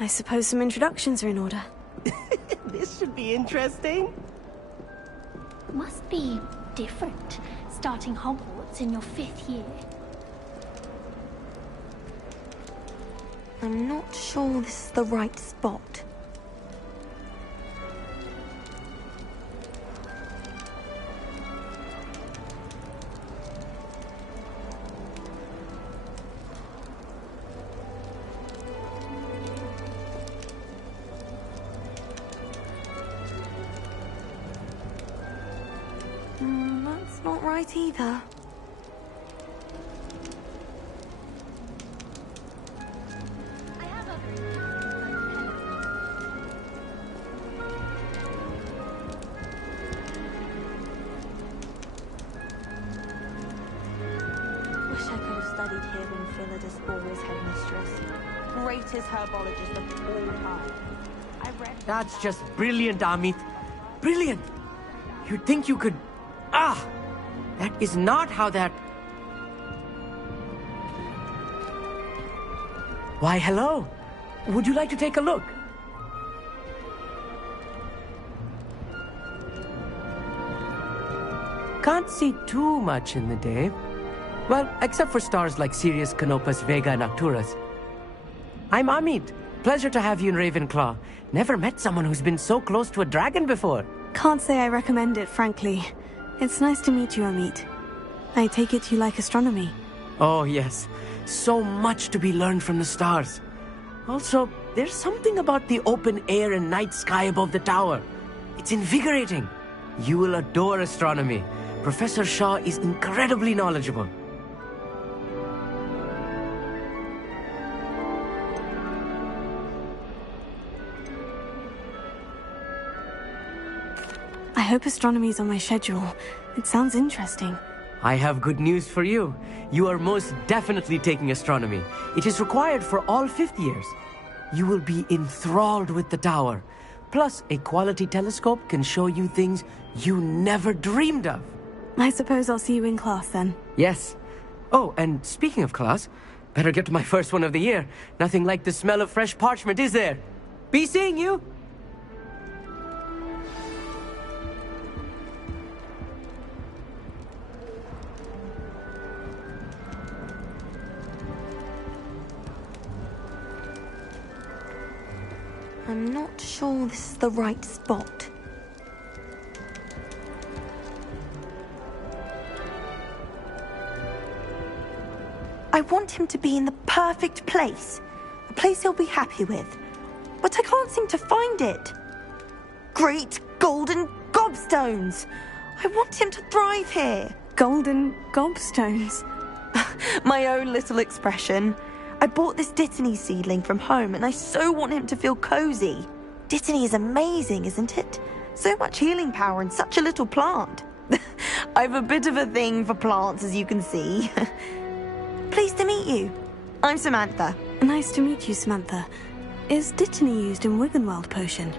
I suppose some introductions are in order. This should be interesting. Must be different, starting Hogwarts in your 5th year. I'm not sure this is the right spot. That's not right either. Greatest herbologist of all time. I've read... That's just brilliant, Amit. Brilliant! You'd think you could... Ah! That is not how that... Why, hello. Would you like to take a look? Can't see too much in the day. Well, except for stars like Sirius, Canopus, Vega, and Arcturus. I'm Amit. Pleasure to have you in Ravenclaw. Never met someone who's been so close to a dragon before. Can't say I recommend it, frankly. It's nice to meet you, Amit. I take it you like astronomy. Oh, yes. So much to be learned from the stars. Also, there's something about the open air and night sky above the tower. It's invigorating. You will adore astronomy. Professor Shaw is incredibly knowledgeable. I hope astronomy's on my schedule. It sounds interesting. I have good news for you. You are most definitely taking astronomy. It is required for all 5th years. You will be enthralled with the tower. Plus, a quality telescope can show you things you never dreamed of. I suppose I'll see you in class then. Yes. Oh, and speaking of class, better get to my first one of the year. Nothing like the smell of fresh parchment, is there? Be seeing you! I'm not sure this is the right spot. I want him to be in the perfect place. A place he'll be happy with. But I can't seem to find it. Great golden gobstones! I want him to thrive here. Golden gobstones. My own little expression. I bought this Dittany seedling from home and I so want him to feel cozy. Dittany is amazing, isn't it? So much healing power in such a little plant. I've a bit of a thing for plants, as you can see. Pleased to meet you. I'm Samantha. Nice to meet you, Samantha. Is Dittany used in Wiggenweld potion?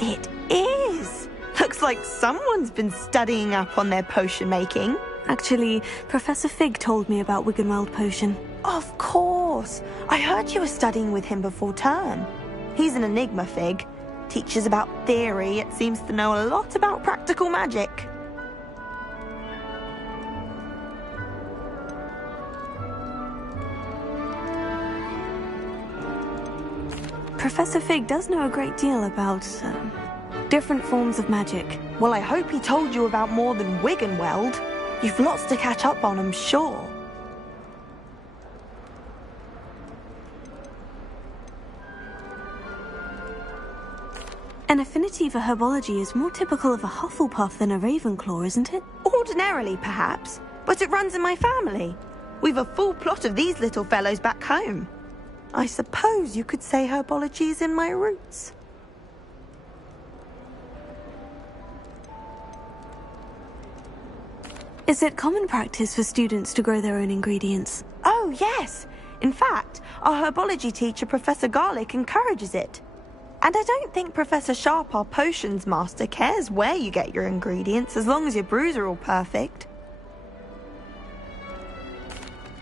It is. Looks like someone's been studying up on their potion making. Actually, Professor Fig told me about Wiggenweld potion. Of course. I heard you were studying with him before term. He's an enigma, Fig. Teaches about theory, yet seems to know a lot about practical magic. Professor Fig does know a great deal about, different forms of magic. Well, I hope he told you about more than Wiggenweld. You've lots to catch up on, I'm sure. An affinity for herbology is more typical of a Hufflepuff than a Ravenclaw, isn't it? Ordinarily, perhaps, but it runs in my family. We've a full plot of these little fellows back home. I suppose you could say herbology is in my roots. Is it common practice for students to grow their own ingredients? Oh, yes. In fact, our herbology teacher, Professor Garlick, encourages it. And I don't think Professor Sharp, our potions master, cares where you get your ingredients, as long as your brews are all perfect.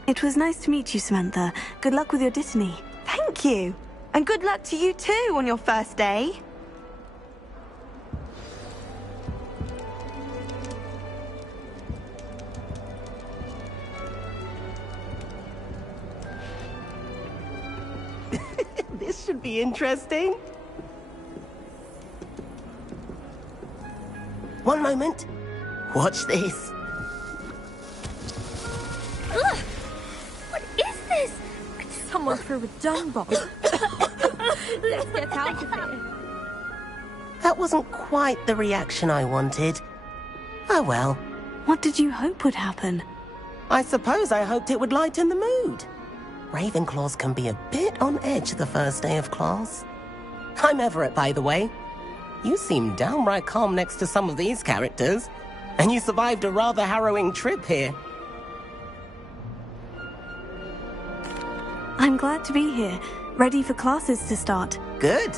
It was nice to meet you, Samantha. Good luck with your Dittany. Thank you. And good luck to you too on your first day. This should be interesting. One moment. Watch this. Ugh! What is this? Someone threw a dung bomb. Let's get out of here. That wasn't quite the reaction I wanted. Oh well. What did you hope would happen? I suppose I hoped it would lighten the mood. Ravenclaws can be a bit on edge the first day of class. I'm Everett, by the way. You seem downright calm next to some of these characters. And you survived a rather harrowing trip here. I'm glad to be here, ready for classes to start. Good.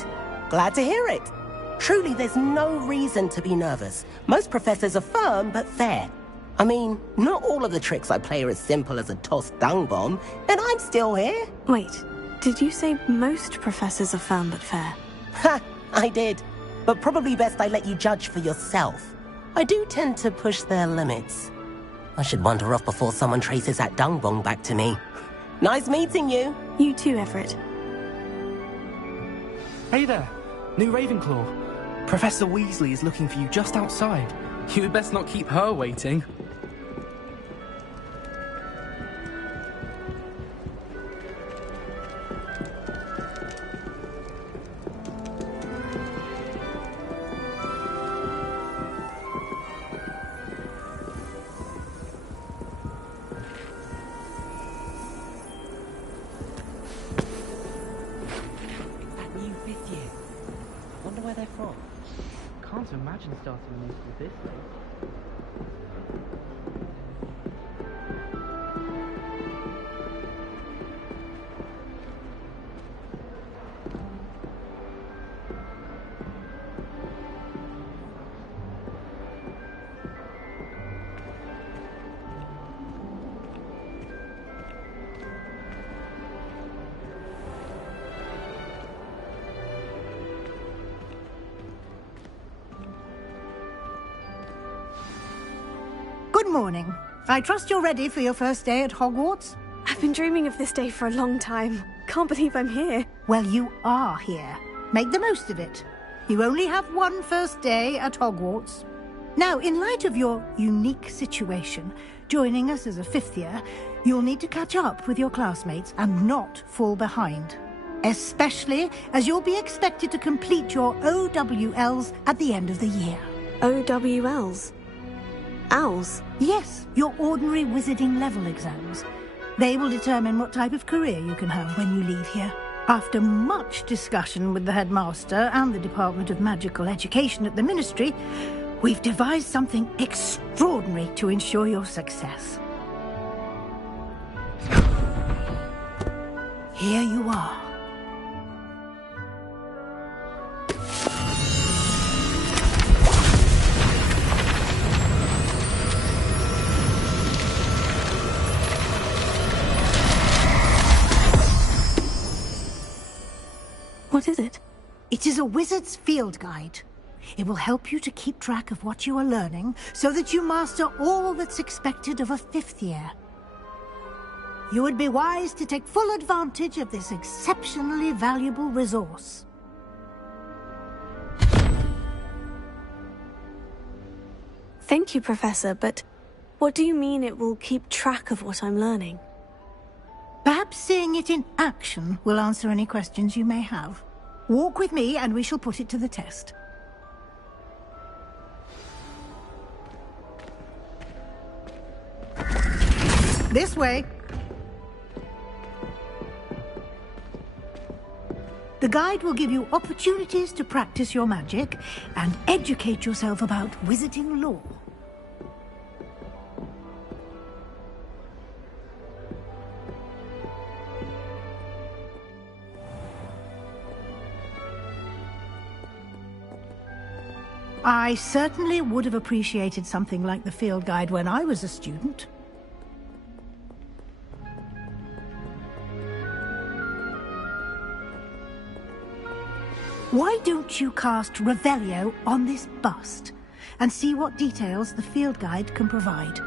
Glad to hear it. Truly, there's no reason to be nervous. Most professors are firm but fair. I mean, not all of the tricks I play are as simple as a tossed dung bomb, and I'm still here. Wait, did you say most professors are firm but fair? Ha! I did. But probably best I let you judge for yourself. I do tend to push their limits. I should wander off before someone traces that dung bomb back to me. Nice meeting you. You too, Everett. Hey there, new Ravenclaw. Professor Weasley is looking for you just outside. You had best not keep her waiting. That new fifth year. Wonder where they're from. Can't imagine starting a new school this late. Good morning. I trust you're ready for your first day at Hogwarts? I've been dreaming of this day for a long time. Can't believe I'm here. Well, you are here. Make the most of it. You only have one first day at Hogwarts. Now, in light of your unique situation, joining us as a fifth year, you'll need to catch up with your classmates and not fall behind. Especially as you'll be expected to complete your OWLs at the end of the year. OWLs? Owls? Yes, your ordinary wizarding level exams. They will determine what type of career you can have when you leave here. After much discussion with the headmaster and the Department of Magical Education at the Ministry, we've devised something extraordinary to ensure your success. Here you are. What is it? It is a wizard's field guide. It will help you to keep track of what you are learning so that you master all that's expected of a fifth year. You would be wise to take full advantage of this exceptionally valuable resource. Thank you, Professor, but what do you mean it will keep track of what I'm learning? Perhaps seeing it in action will answer any questions you may have. Walk with me and we shall put it to the test. This way. The guide will give you opportunities to practice your magic and educate yourself about wizarding lore. I certainly would have appreciated something like the field guide when I was a student. Why don't you cast Revelio on this bust and see what details the field guide can provide?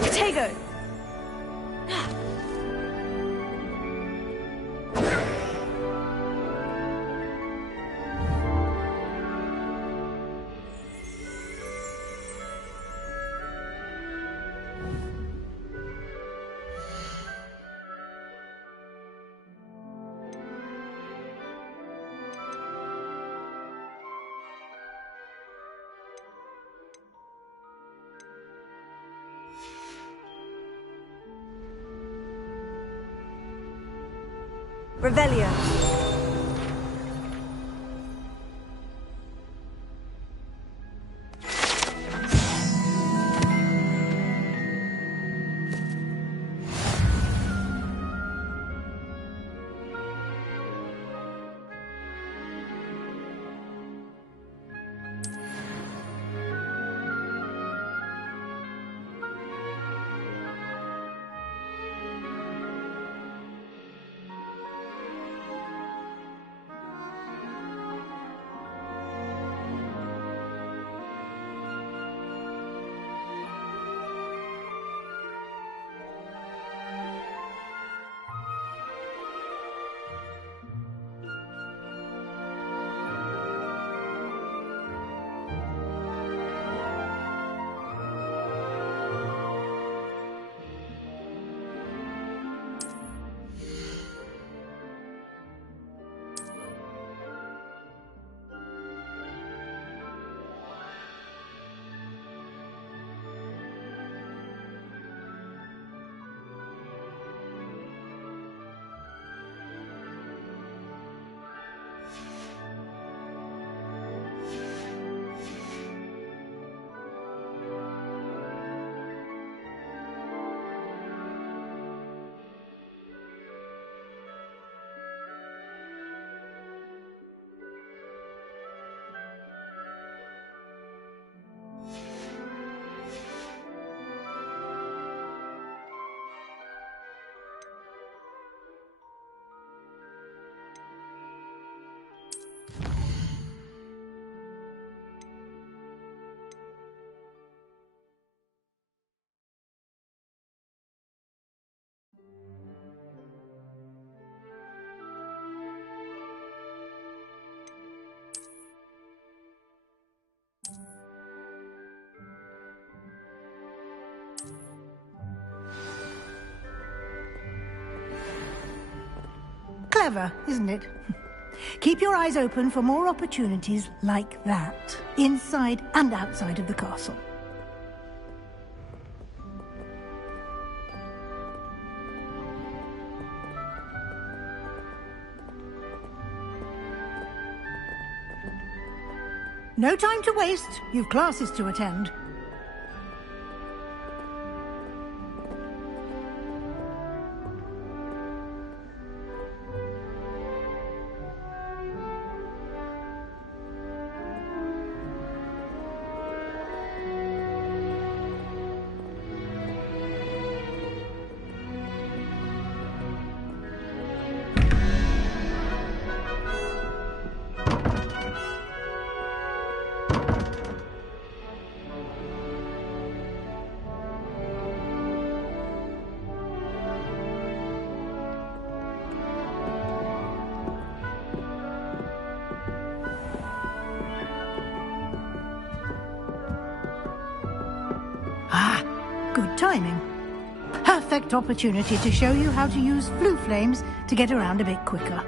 Potato! Revelio. Clever, isn't it? Keep your eyes open for more opportunities like that, inside and outside of the castle. No time to waste. You've classes to attend. good timing. Perfect opportunity to show you how to use flue flames to get around a bit quicker.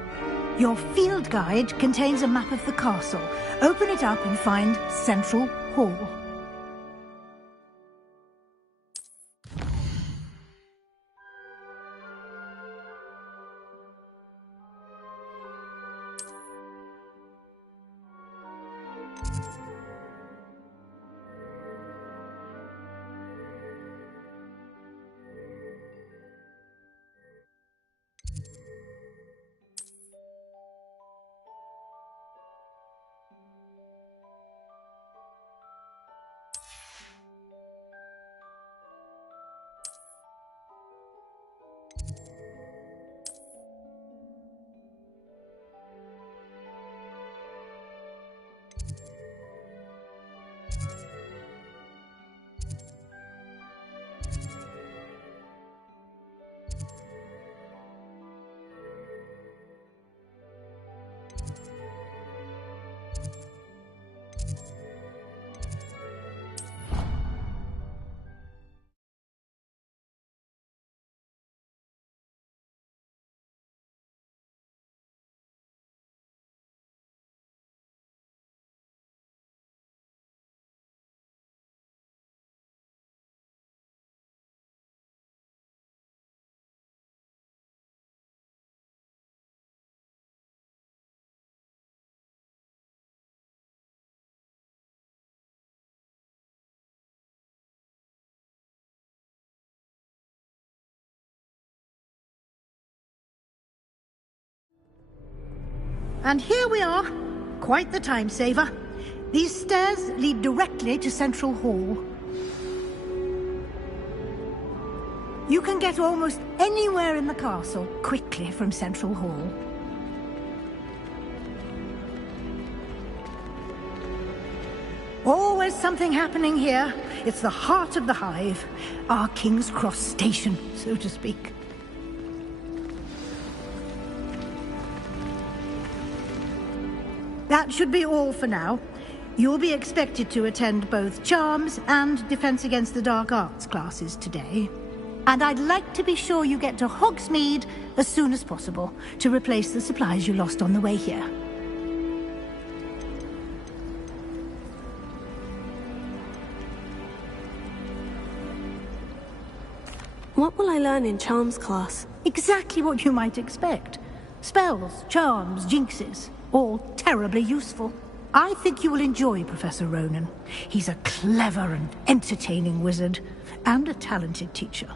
Your field guide contains a map of the castle. Open it up and find Central Hall. And here we are. Quite the time saver. These stairs lead directly to Central Hall. You can get almost anywhere in the castle quickly from Central Hall. Always something happening here. It's the heart of the hive. Our King's Cross station, so to speak. That should be all for now. You'll be expected to attend both Charms and Defense Against the Dark Arts classes today. And I'd like to be sure you get to Hogsmeade as soon as possible to replace the supplies you lost on the way here. What will I learn in Charms class? Exactly what you might expect. Spells, charms, jinxes. All terribly useful. I think you will enjoy Professor Ronan. He's a clever and entertaining wizard, and a talented teacher.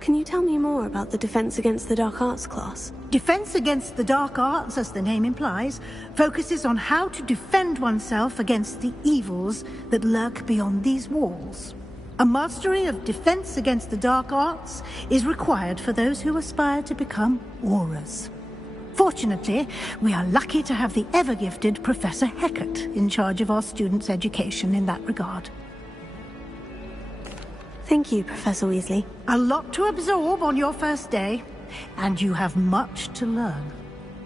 Can you tell me more about the Defense Against the Dark Arts class? Defense Against the Dark Arts, as the name implies, focuses on how to defend oneself against the evils that lurk beyond these walls. A mastery of Defense Against the Dark Arts is required for those who aspire to become Aurors. Fortunately, we are lucky to have the ever-gifted Professor Hecat in charge of our students' education in that regard. Thank you, Professor Weasley. A lot to absorb on your first day, and you have much to learn.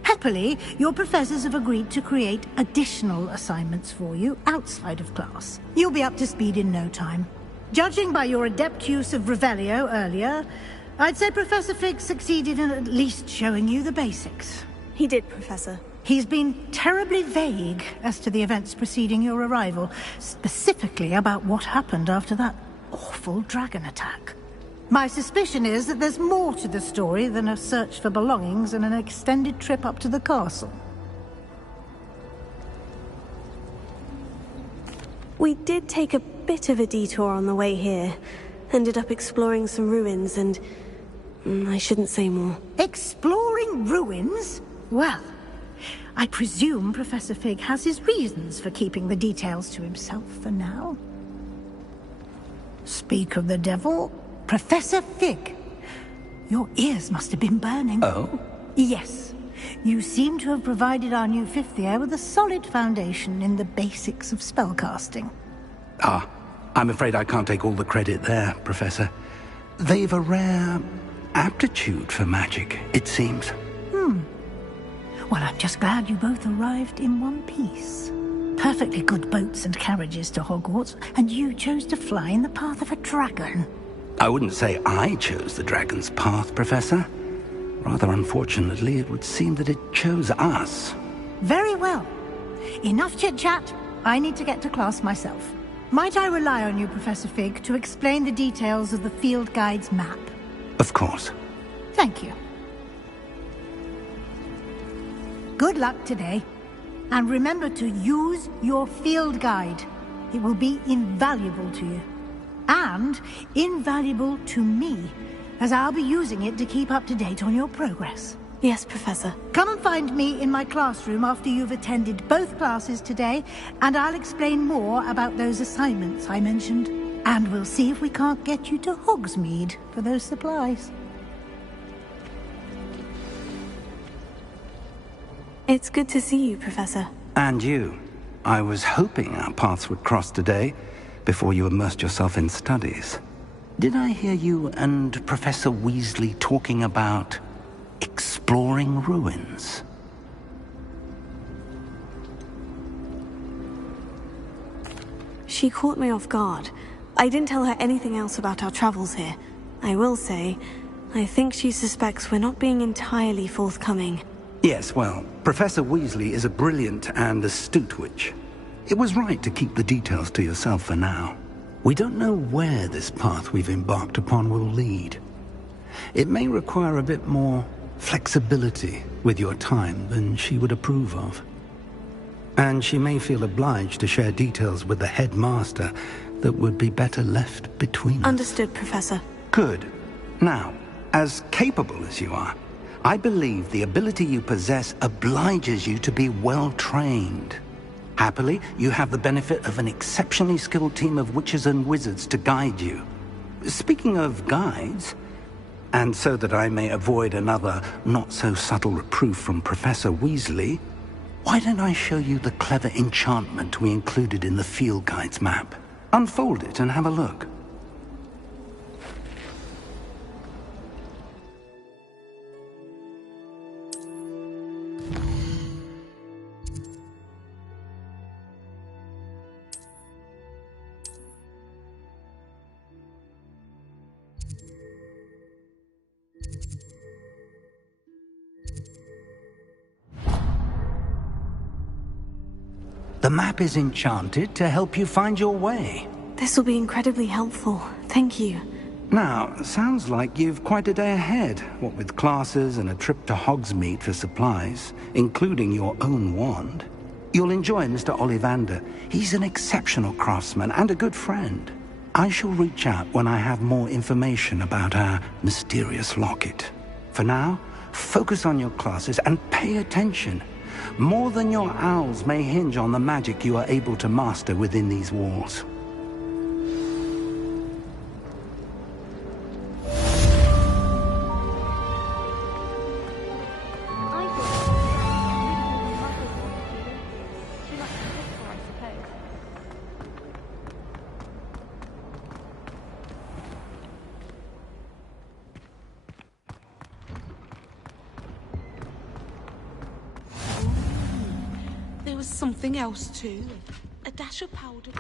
Happily, your professors have agreed to create additional assignments for you outside of class. You'll be up to speed in no time. Judging by your adept use of Revelio earlier, I'd say Professor Fig succeeded in at least showing you the basics. He did, Professor. He's been terribly vague as to the events preceding your arrival, specifically about what happened after that awful dragon attack. My suspicion is that there's more to the story than a search for belongings and an extended trip up to the castle. We did take a bit of a detour on the way here. Ended up exploring some ruins and... I shouldn't say more. Exploring ruins? Well, I presume Professor Fig has his reasons for keeping the details to himself for now. Speak of the devil, Professor Fig. Your ears must have been burning. Oh? Yes. You seem to have provided our new fifth year with a solid foundation in the basics of spellcasting. Ah, I'm afraid I can't take all the credit there, Professor. They've a rare aptitude for magic, it seems. Well, I'm just glad you both arrived in one piece. Perfectly good boats and carriages to Hogwarts, and you chose to fly in the path of a dragon. I wouldn't say I chose the dragon's path, Professor. Rather unfortunately, it would seem that it chose us. Very well. Enough chit-chat. I need to get to class myself. Might I rely on you, Professor Fig, to explain the details of the field guide's map? Of course. Thank you. Good luck today. And remember to use your field guide. It will be invaluable to you. And invaluable to me, as I'll be using it to keep up to date on your progress. Yes, Professor. Come and find me in my classroom after you've attended both classes today, and I'll explain more about those assignments I mentioned. And we'll see if we can't get you to Hogsmeade for those supplies. It's good to see you, Professor. And you. I was hoping our paths would cross today, before you immersed yourself in studies. Did I hear you and Professor Weasley talking about exploring ruins? She caught me off guard. I didn't tell her anything else about our travels here. I will say, I think she suspects we're not being entirely forthcoming. Yes, well, Professor Weasley is a brilliant and astute witch. It was right to keep the details to yourself for now. We don't know where this path we've embarked upon will lead. It may require a bit more flexibility with your time than she would approve of. And she may feel obliged to share details with the headmaster that would be better left between us. Understood, Professor. Good. Now, as capable as you are, I believe the ability you possess obliges you to be well-trained. Happily, you have the benefit of an exceptionally skilled team of witches and wizards to guide you. Speaking of guides, and so that I may avoid another not-so-subtle reproof from Professor Weasley, why don't I show you the clever enchantment we included in the field guide's map? Unfold it and have a look. The map is enchanted to help you find your way. This will be incredibly helpful. Thank you. Now, sounds like you've quite a day ahead, what with classes and a trip to Hogsmeade for supplies, including your own wand. You'll enjoy Mr. Ollivander. He's an exceptional craftsman and a good friend. I shall reach out when I have more information about our mysterious locket. For now, focus on your classes and pay attention. More than your owls may hinge on the magic you are able to master within these walls. There was something else too. A dash of powder.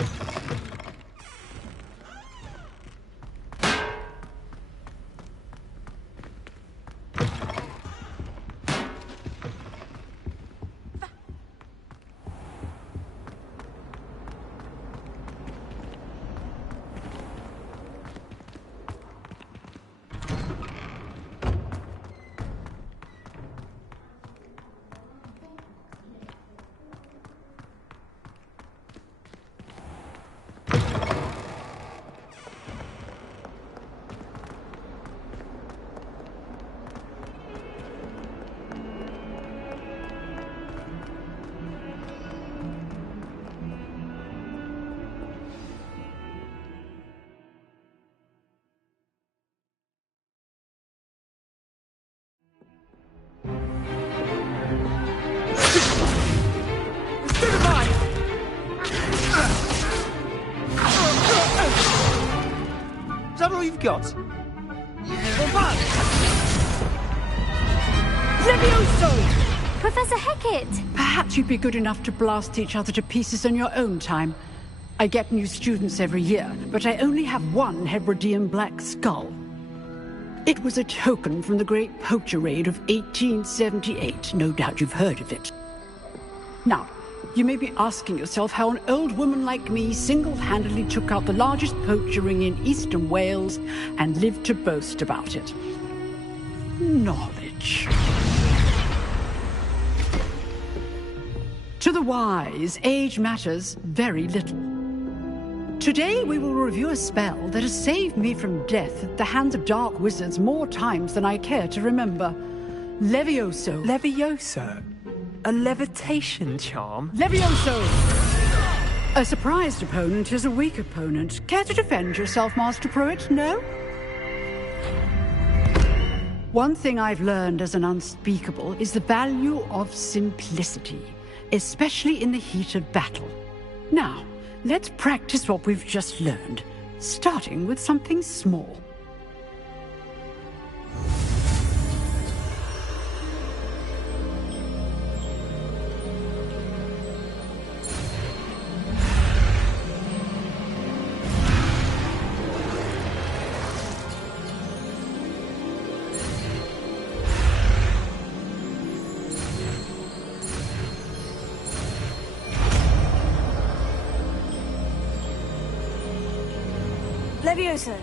Is that all you've got? Levioso! Professor Hecat! Perhaps you'd be good enough to blast each other to pieces on your own time. I get new students every year, but I only have one Hebridean black skull. It was a token from the Great Poacher Raid of 1878. No doubt you've heard of it. Now, you may be asking yourself how an old woman like me single-handedly took out the largest poacher ring in eastern Wales and lived to boast about it. Knowledge. To the wise, age matters very little. Today we will review a spell that has saved me from death at the hands of dark wizards more times than I care to remember. Levioso. Levioso? A levitation charm? Levioso! A surprised opponent is a weak opponent. Care to defend yourself, Master Pruitt? No? One thing I've learned as an unspeakable is the value of simplicity, especially in the heat of battle. Now, let's practice what we've just learned, starting with something small. Levioso.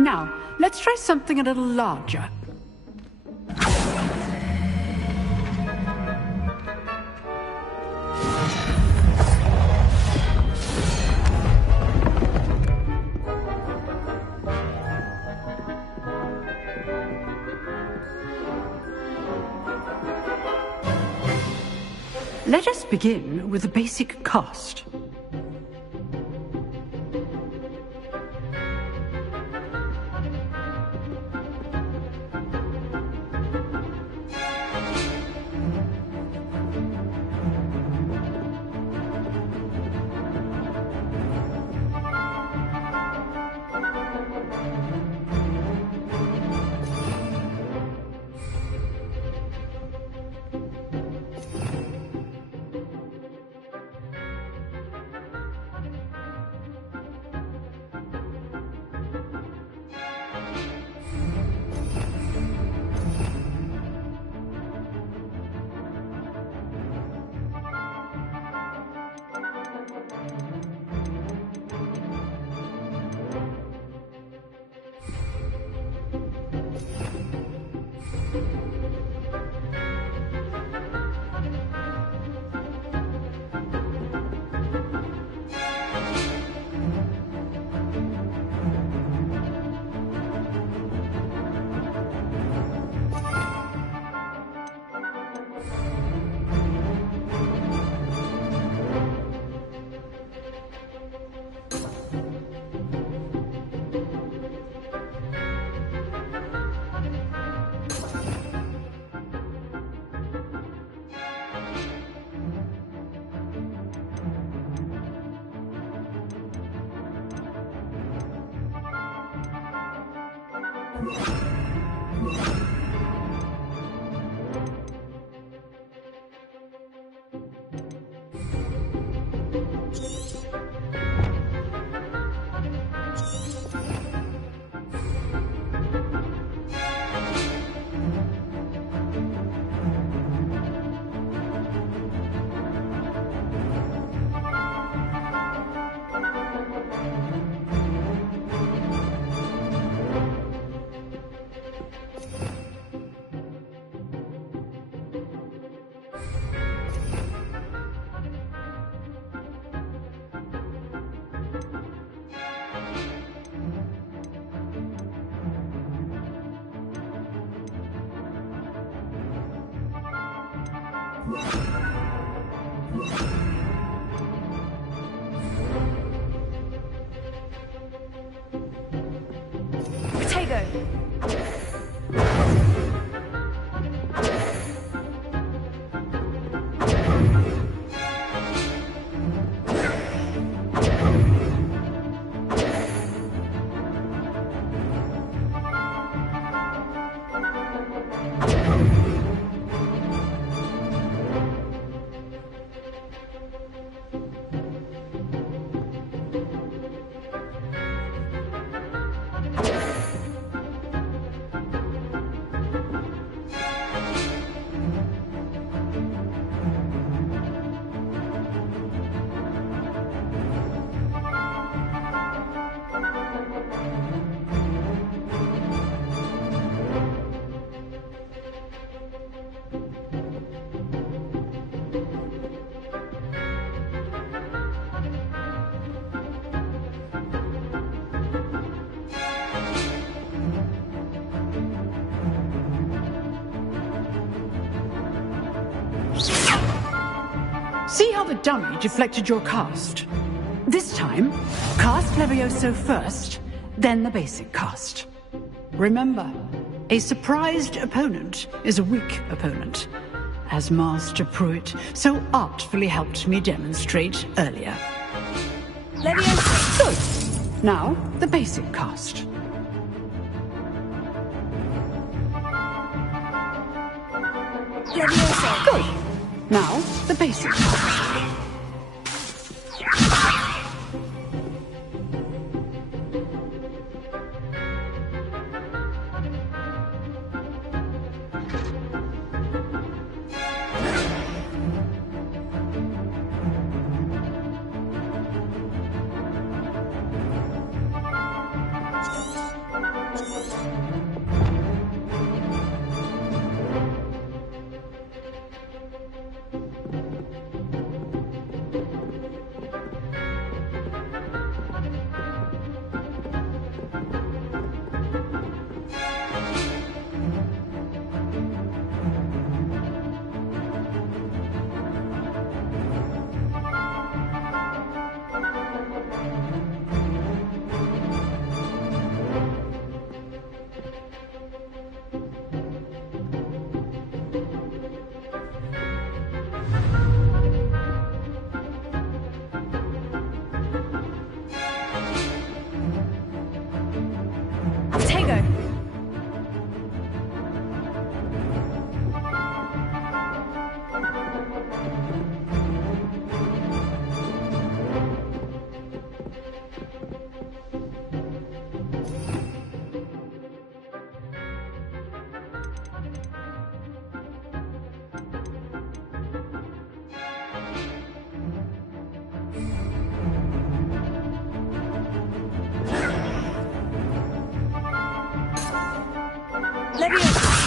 Now, let's try something a little larger. Let us begin with the basic cast. how the dummy deflected your cast? This time, cast Levioso first, then the basic cast. Remember, a surprised opponent is a weak opponent, as Master Pruitt so artfully helped me demonstrate earlier. Levioso! Good. Now, the basic cast. Levioso! Good. Now, the basic cast.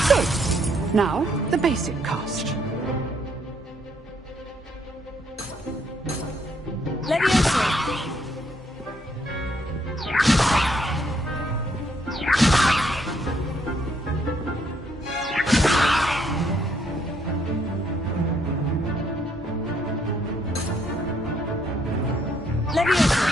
Good. Now, the basic cast. Levioso! Levioso!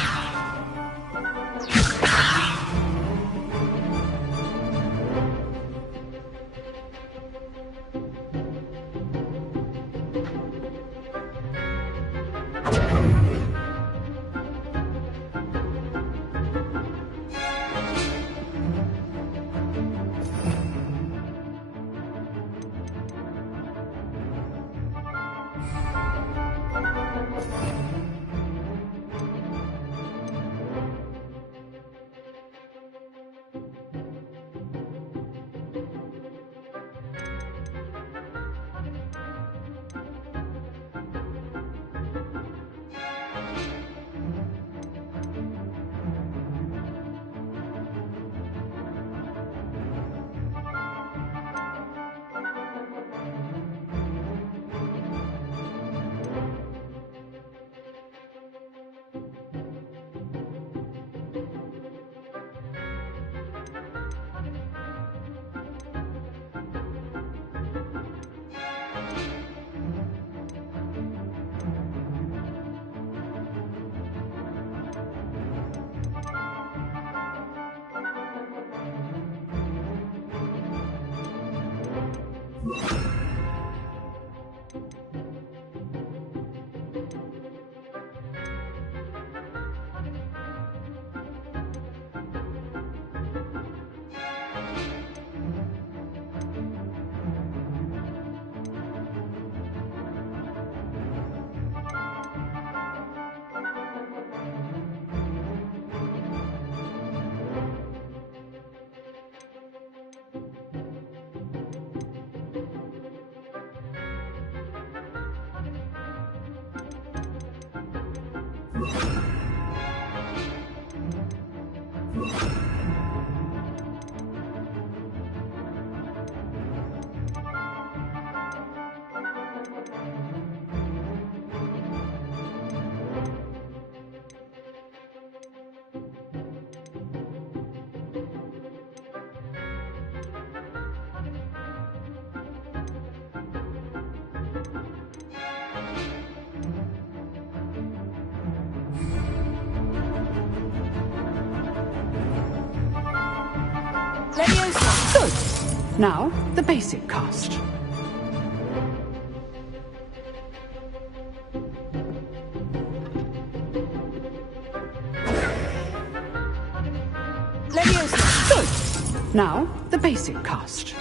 Good. Now, the basic cast. Good. Now, the basic cast.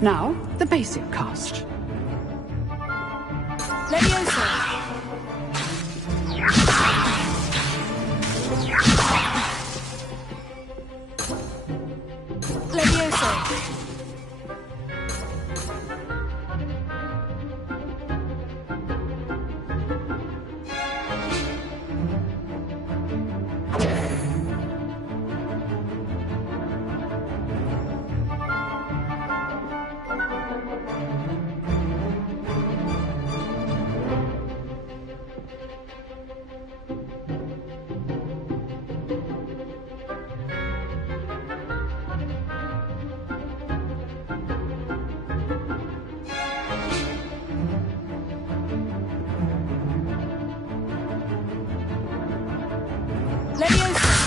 Now, the basic cast. Leviosa! Leviosa!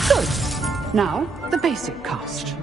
Good. Now, the basic cast.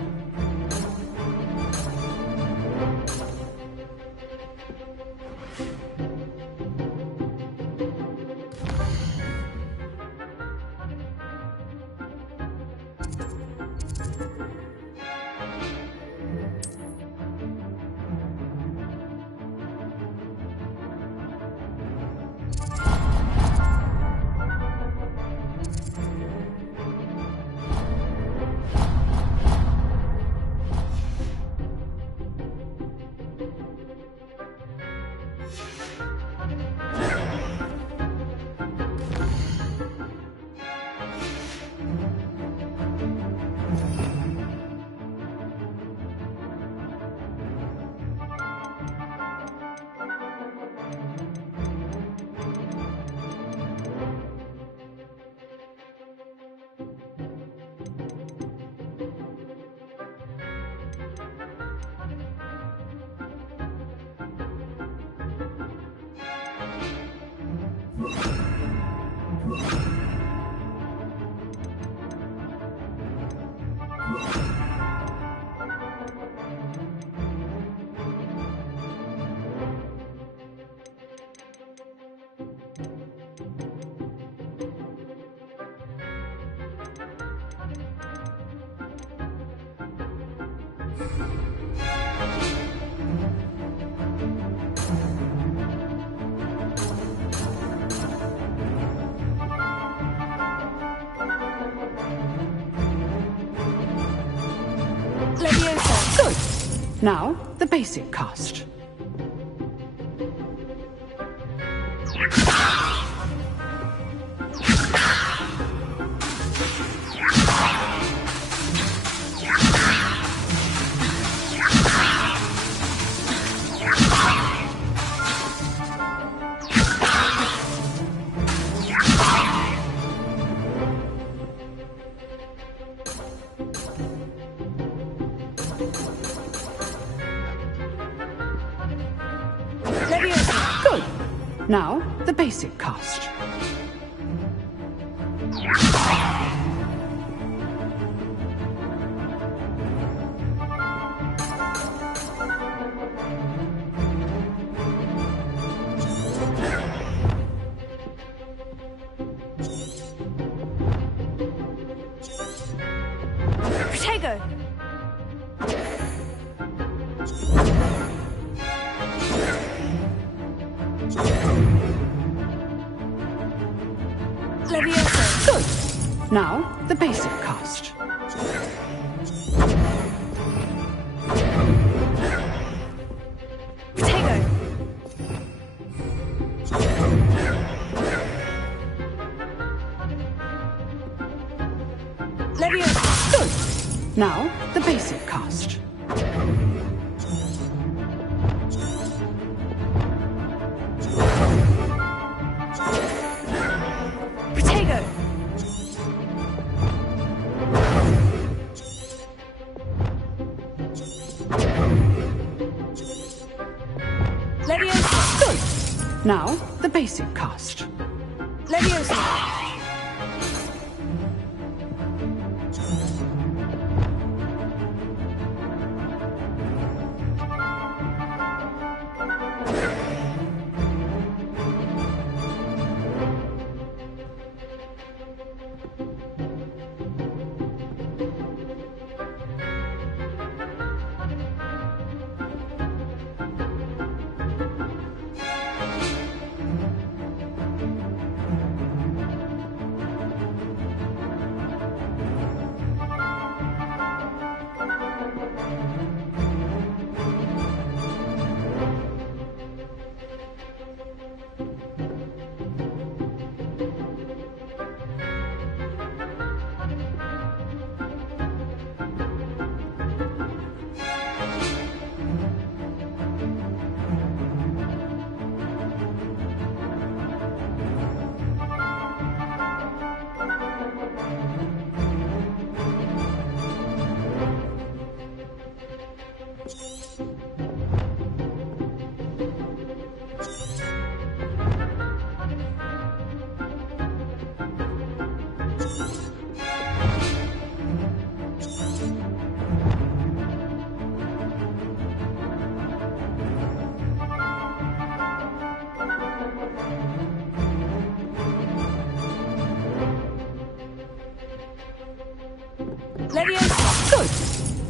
Leviosa! Good. Now, the basic cast. Leviosa! Good. Now, the basic cast. Protego! Leviosa! Good. Now, the basic cast. Protego! Leviosa! Good. Now, the basic cast. Protego! Leviosa! Good. Now, the basic cast. Leviosa!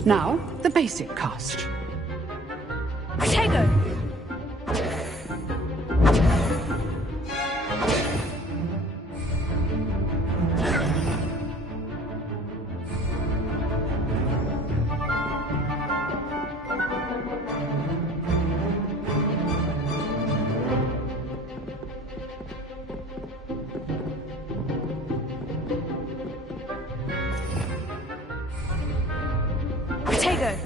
Now, the basic cast. Protego! Protego!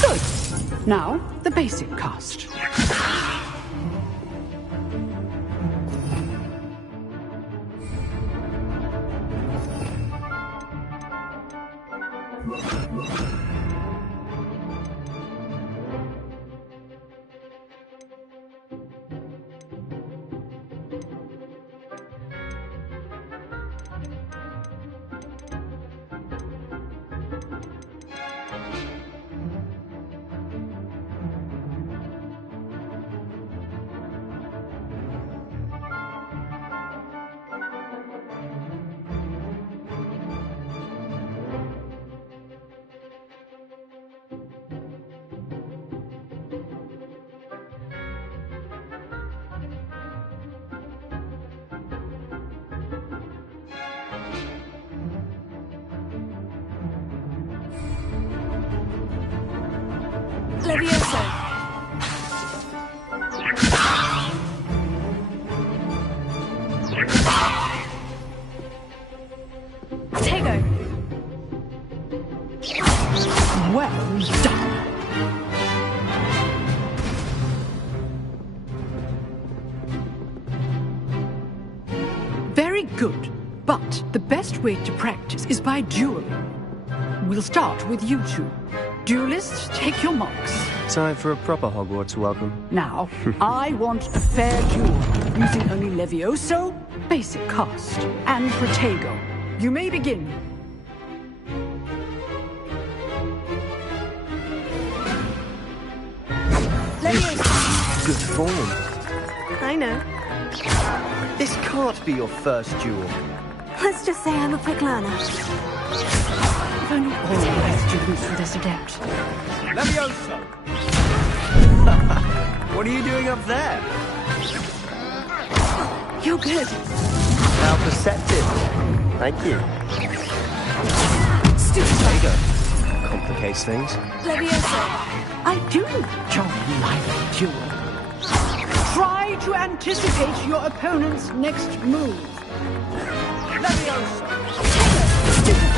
Good. Now, the basic cast. Levioso! Protego! Well done. Very good. But the best way to practice is by dueling. We'll start with you two. Duelists, take your marks. Time for a proper Hogwarts welcome. Now, I want a fair duel, using only Levioso, basic cast, and Protego. You may begin. Levioso! Good form. I know. This can't be your first duel. Let's just say I'm a quick learner. If only all my students were this adept. Levioso! What are you doing up there? You're good. How perceptive. Thank you. Stupid! There you go. Complicates things. Levioso! I do enjoy lively duel. Try to anticipate your opponent's next move.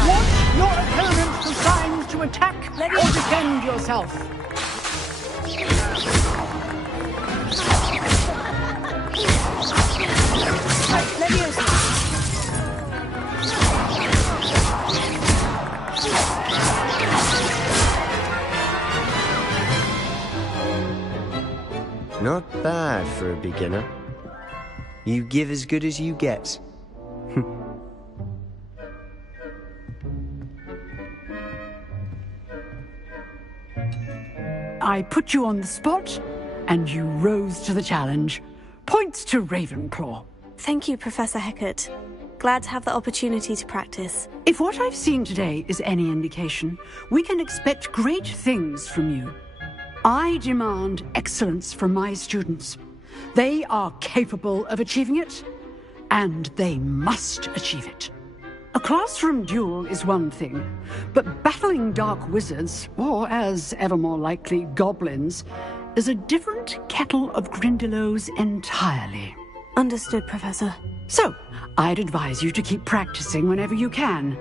Watch your opponent for signs to attack or defend yourself. Not bad for a beginner. You give as good as you get. I put you on the spot, and you rose to the challenge. Points to Ravenclaw. Thank you, Professor Hecat. Glad to have the opportunity to practice. If what I've seen today is any indication, we can expect great things from you. I demand excellence from my students. They are capable of achieving it, and they must achieve it. A classroom duel is one thing, but battling dark wizards, or as ever more likely, goblins, is a different kettle of Grindylows entirely. Understood, Professor. So, I'd advise you to keep practicing whenever you can.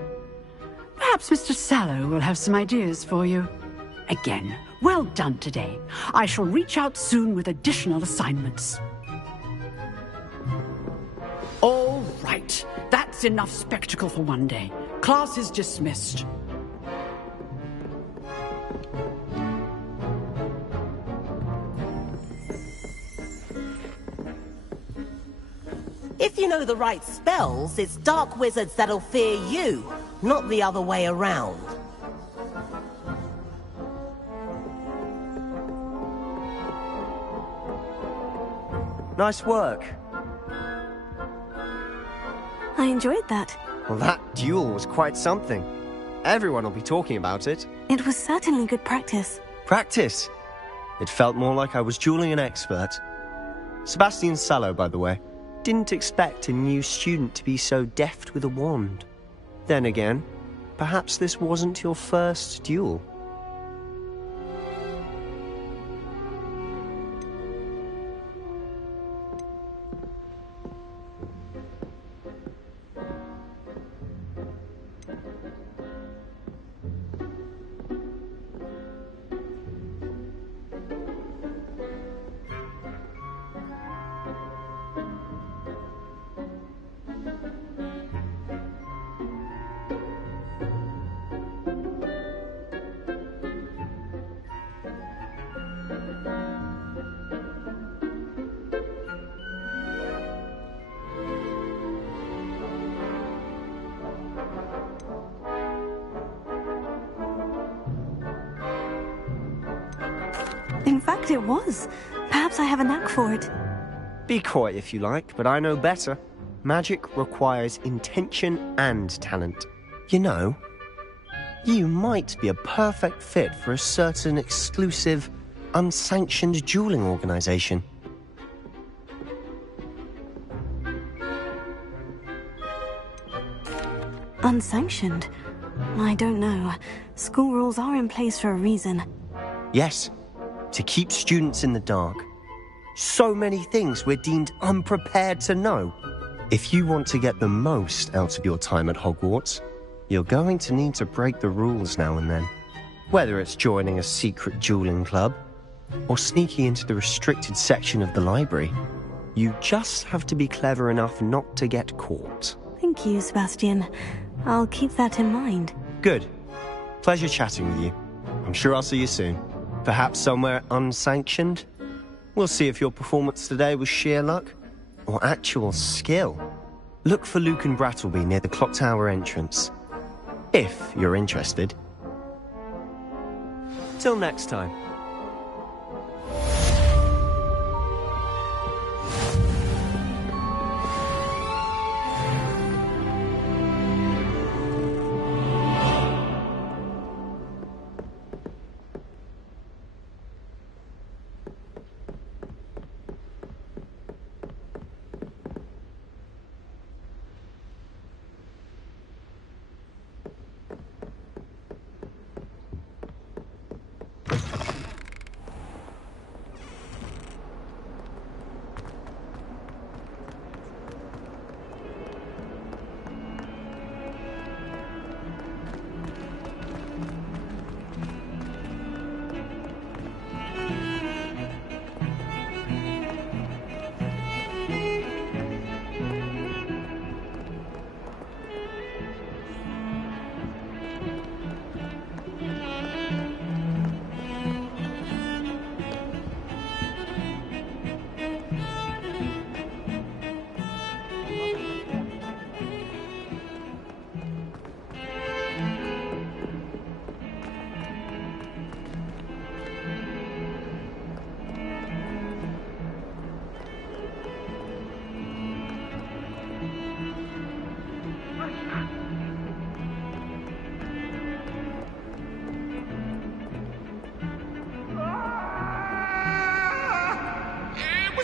Perhaps Mr. Sallow will have some ideas for you. Again, well done today. I shall reach out soon with additional assignments. All right. That's enough spectacle for one day. Class is dismissed. If you know the right spells, it's dark wizards that'll fear you, not the other way around. Nice work. I enjoyed that. Well, that duel was quite something. Everyone will be talking about it. It was certainly good practice. Practice? It felt more like I was dueling an expert. Sebastian Sallow, by the way. Didn't expect a new student to be so deft with a wand. Then again, perhaps this wasn't your first duel. In fact, it was. Perhaps I have a knack for it. Be coy if you like, but I know better. Magic requires intention and talent. You know, you might be a perfect fit for a certain exclusive, unsanctioned dueling organization. Unsanctioned? I don't know. School rules are in place for a reason. Yes, to keep students in the dark. So many things we're deemed unprepared to know. If you want to get the most out of your time at Hogwarts, you're going to need to break the rules now and then. Whether it's joining a secret dueling club, or sneaking into the restricted section of the library, you just have to be clever enough not to get caught. Thank you, Sebastian. I'll keep that in mind. Good. Pleasure chatting with you. I'm sure I'll see you soon. Perhaps somewhere unsanctioned? We'll see if your performance today was sheer luck or actual skill. Look for Luke and Brattleby near the clock tower entrance, if you're interested. Till next time.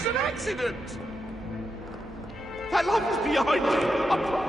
an accident! That light was behind me!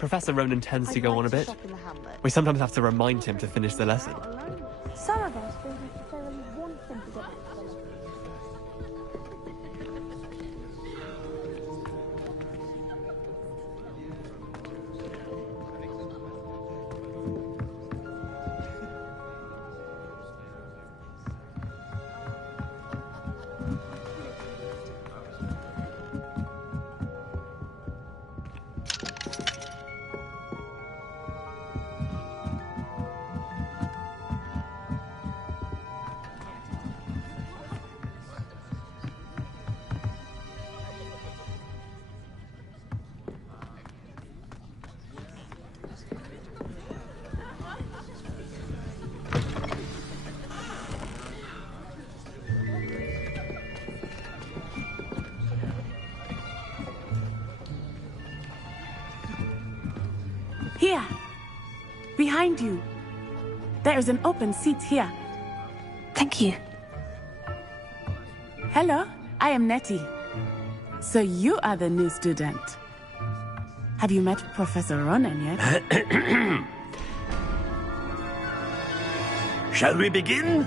Professor Ronan tends to go on a bit. We sometimes have to remind him to finish the lesson. Some of us don't necessarily want them to get it. Here! Behind you. There is an open seat here. Thank you. Hello, I am Nettie. So you are the new student. Have you met Professor Ronan yet? Shall we begin?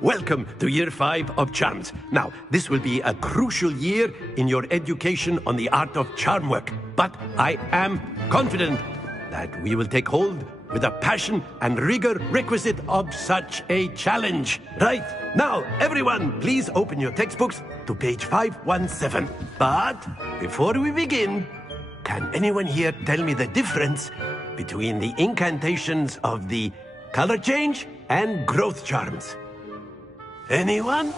Welcome to Year 5 of Charms. Now, this will be a crucial year in your education on the art of charm work. But I am confident that we will take hold with the passion and rigor requisite of such a challenge. Right, now, everyone, please open your textbooks to page 517. But before we begin, can anyone here tell me the difference between the incantations of the color change and growth charms? Anyone?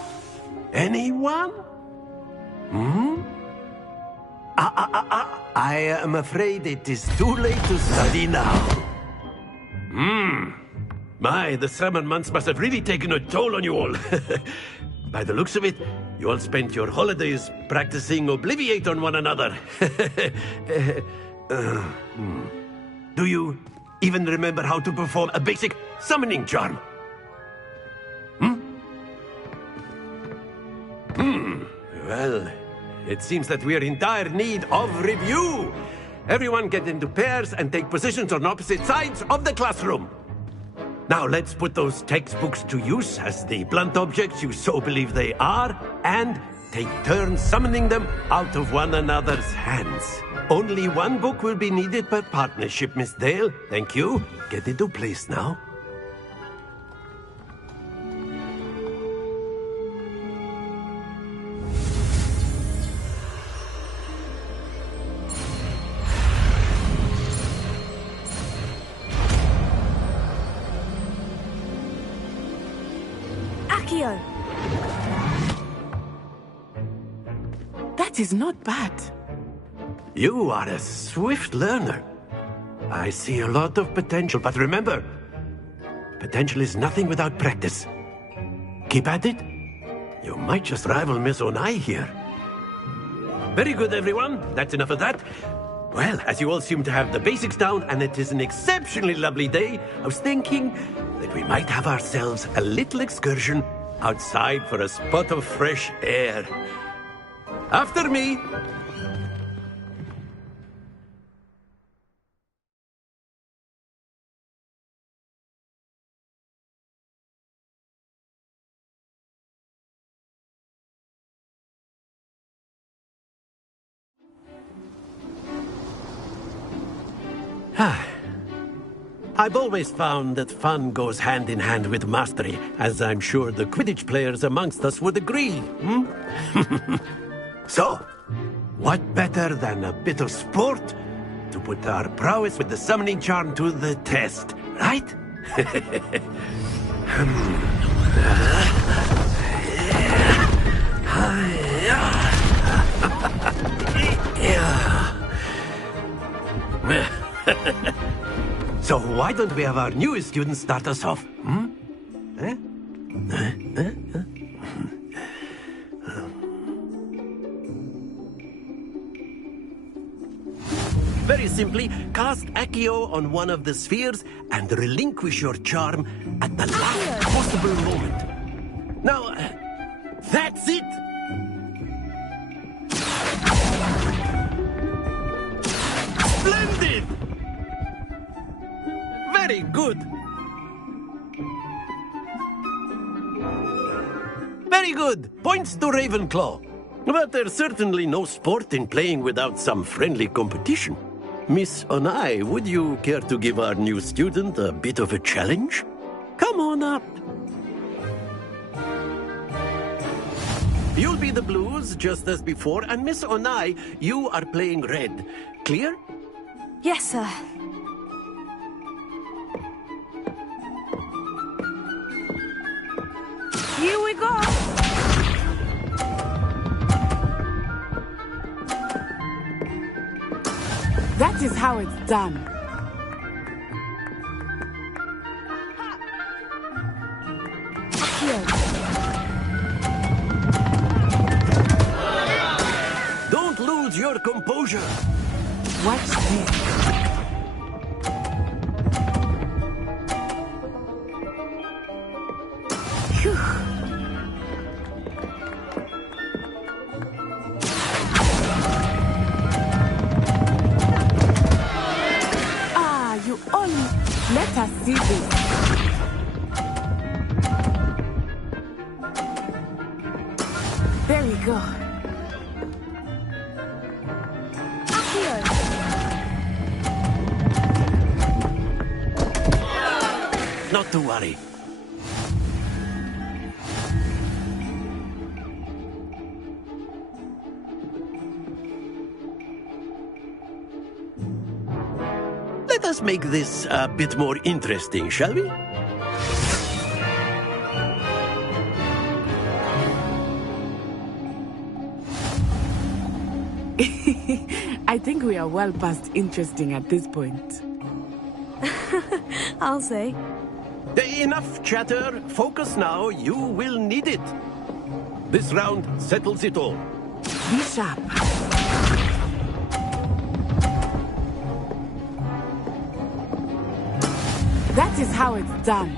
Anyone? I am afraid it is too late to study now. My, the summer months must have really taken a toll on you all. By the looks of it, you all spent your holidays practicing Obliviate on one another. Do you even remember how to perform a basic summoning charm? Well, it seems that we are in dire need of review. Everyone get into pairs and take positions on opposite sides of the classroom. Now let's put those textbooks to use as the blunt objects you so believe they are, and take turns summoning them out of one another's hands. Only one book will be needed per partnership, Miss Dale. Thank you. Get into place now. Accio! That is not bad. You are a swift learner. I see a lot of potential, but remember, potential is nothing without practice. Keep at it. You might just rival Miss Onai here. Very good, everyone. That's enough of that. Well, as you all seem to have the basics down, and it is an exceptionally lovely day, I was thinking that we might have ourselves a little excursion outside for a spot of fresh air. After me. I've always found that fun goes hand in hand with mastery, as I'm sure the Quidditch players amongst us would agree. So, what better than a bit of sport to put our prowess with the summoning charm to the test, right? So why don't we have our newest student start us off? Very simply, cast Accio on one of the spheres and relinquish your charm at the last possible moment. Now, that's it! Splendid! Very good! Very good! Points to Ravenclaw. But there's certainly no sport in playing without some friendly competition. Miss Onai, would you care to give our new student a bit of a challenge? Come on up. You'll be the blues, just as before, and Miss Onai, you are playing red. Clear? Yes, sir. Here we go! That is how it's done. Don't lose your composure. Watch this. You all let us see this. There we go. Not to worry. Let us make this a bit more interesting, shall we? I think we are well past interesting at this point. I'll say. Enough chatter. Focus now. You will need it. This round settles it all. Be sharp. That is how it's done.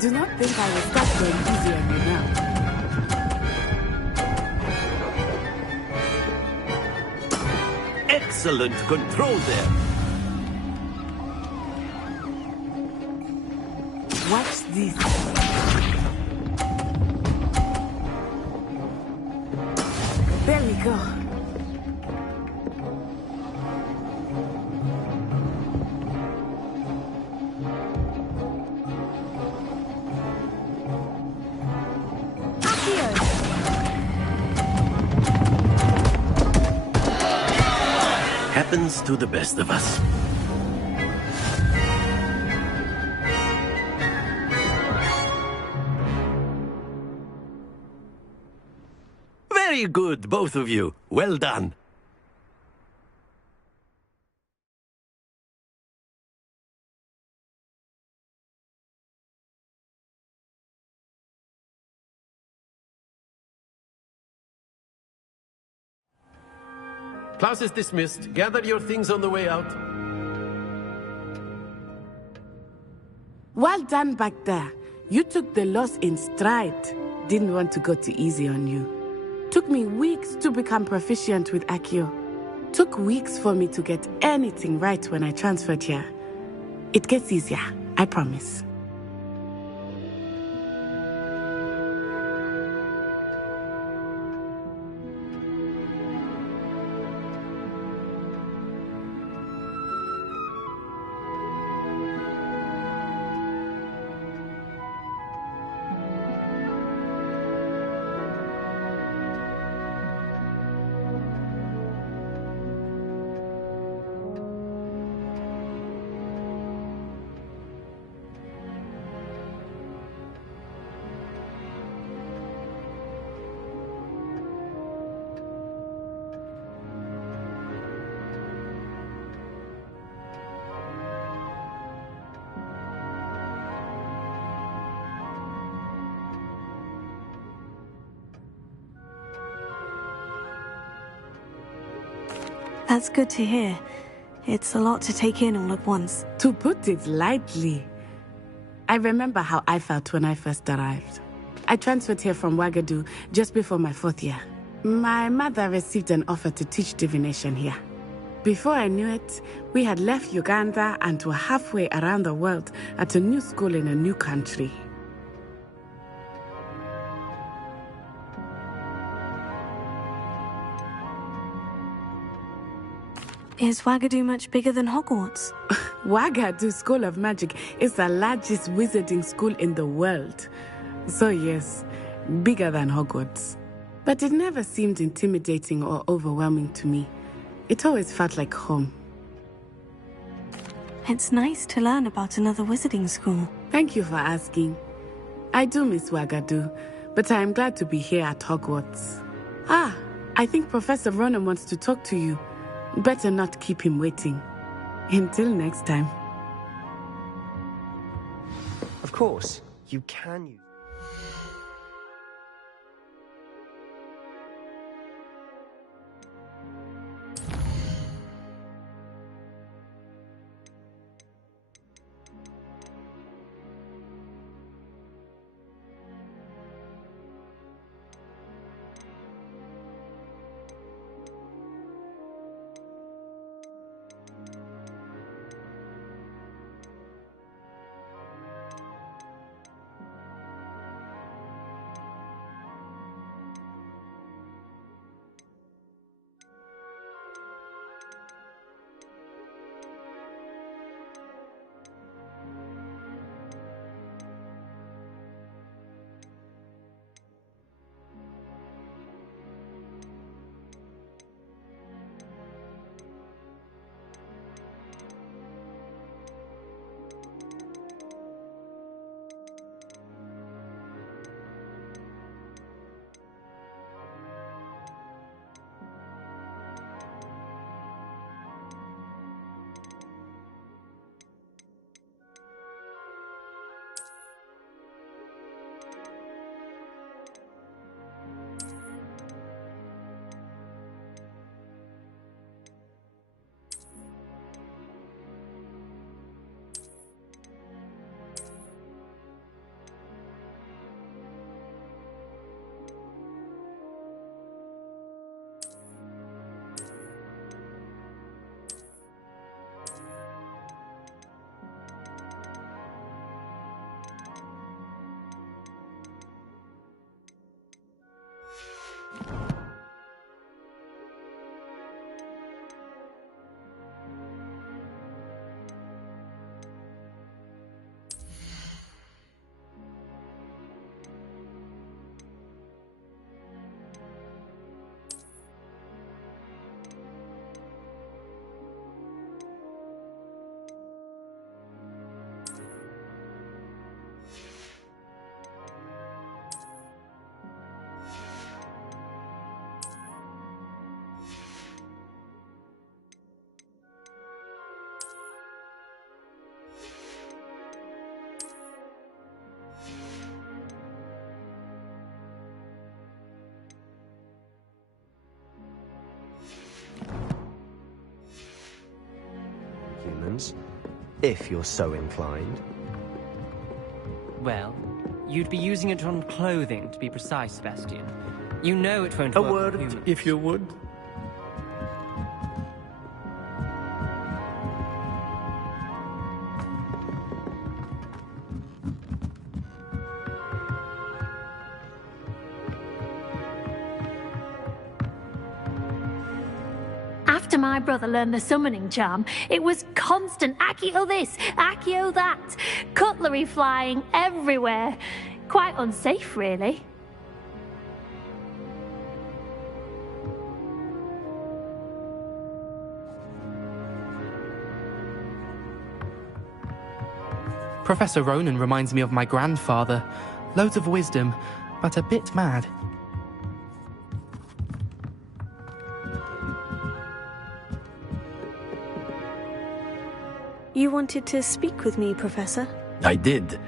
Do not think I will start going easy on you now. Excellent control there. Watch this. There we go. Happens to the best of us. Very good, both of you. Well done. Class is dismissed. Gather your things on the way out. Well done back there. You took the loss in stride. Didn't want to go too easy on you. Took me weeks to become proficient with Accio. Took weeks for me to get anything right when I transferred here. It gets easier, I promise. That's good to hear. It's a lot to take in all at once. To put it lightly, I remember how I felt when I first arrived. I transferred here from Ouagadougou just before my 4th year. My mother received an offer to teach divination here. Before I knew it, we had left Uganda and were halfway around the world at a new school in a new country. Is Ouagadougou much bigger than Hogwarts? Ouagadougou School of Magic is the largest wizarding school in the world. So yes, bigger than Hogwarts. But it never seemed intimidating or overwhelming to me. It always felt like home. It's nice to learn about another wizarding school. Thank you for asking. I do miss Ouagadougou, but I am glad to be here at Hogwarts. Ah, I think Professor Ronan wants to talk to you. Better not keep him waiting. Until next time. Of course, you can use... charms, if you're so inclined. Well, you'd be using it on clothing, to be precise, Sebastian. You know it won't A work word, on humans. if you would. After my brother learned the summoning charm, it was constant Accio this, Accio that, cutlery flying everywhere. Quite unsafe, really. Professor Ronan reminds me of my grandfather. Loads of wisdom, but a bit mad. You wanted to speak with me, Professor? I did.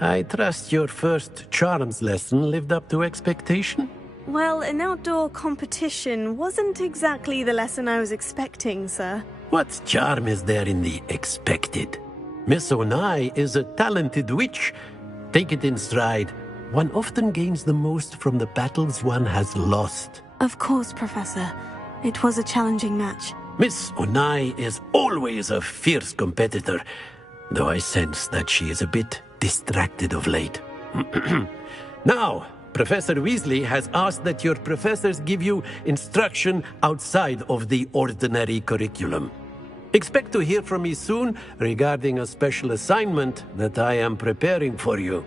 I trust your first charms lesson lived up to expectation? Well, an outdoor competition wasn't exactly the lesson I was expecting, sir. What charm is there in the expected? Miss Onai is a talented witch. Take it in stride. One often gains the most from the battles one has lost. Of course, Professor. It was a challenging match. Miss Onai is always a fierce competitor, though I sense that she is a bit distracted of late. Now, Professor Weasley has asked that your professors give you instruction outside of the ordinary curriculum. Expect to hear from me soon regarding a special assignment that I am preparing for you.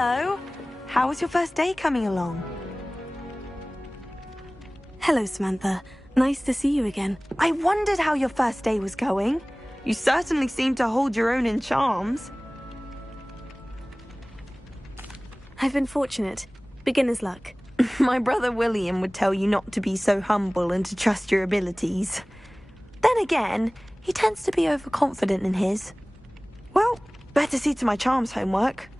Hello. How was your first day coming along? Hello, Samantha. Nice to see you again. I wondered how your first day was going. You certainly seem to hold your own in charms. I've been fortunate. Beginner's luck. My brother William would tell you not to be so humble and to trust your abilities. Then again, he tends to be overconfident in his. Well, better see to my charms homework.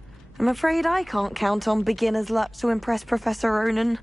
I'm afraid I can't count on beginner's luck to impress Professor Ronan.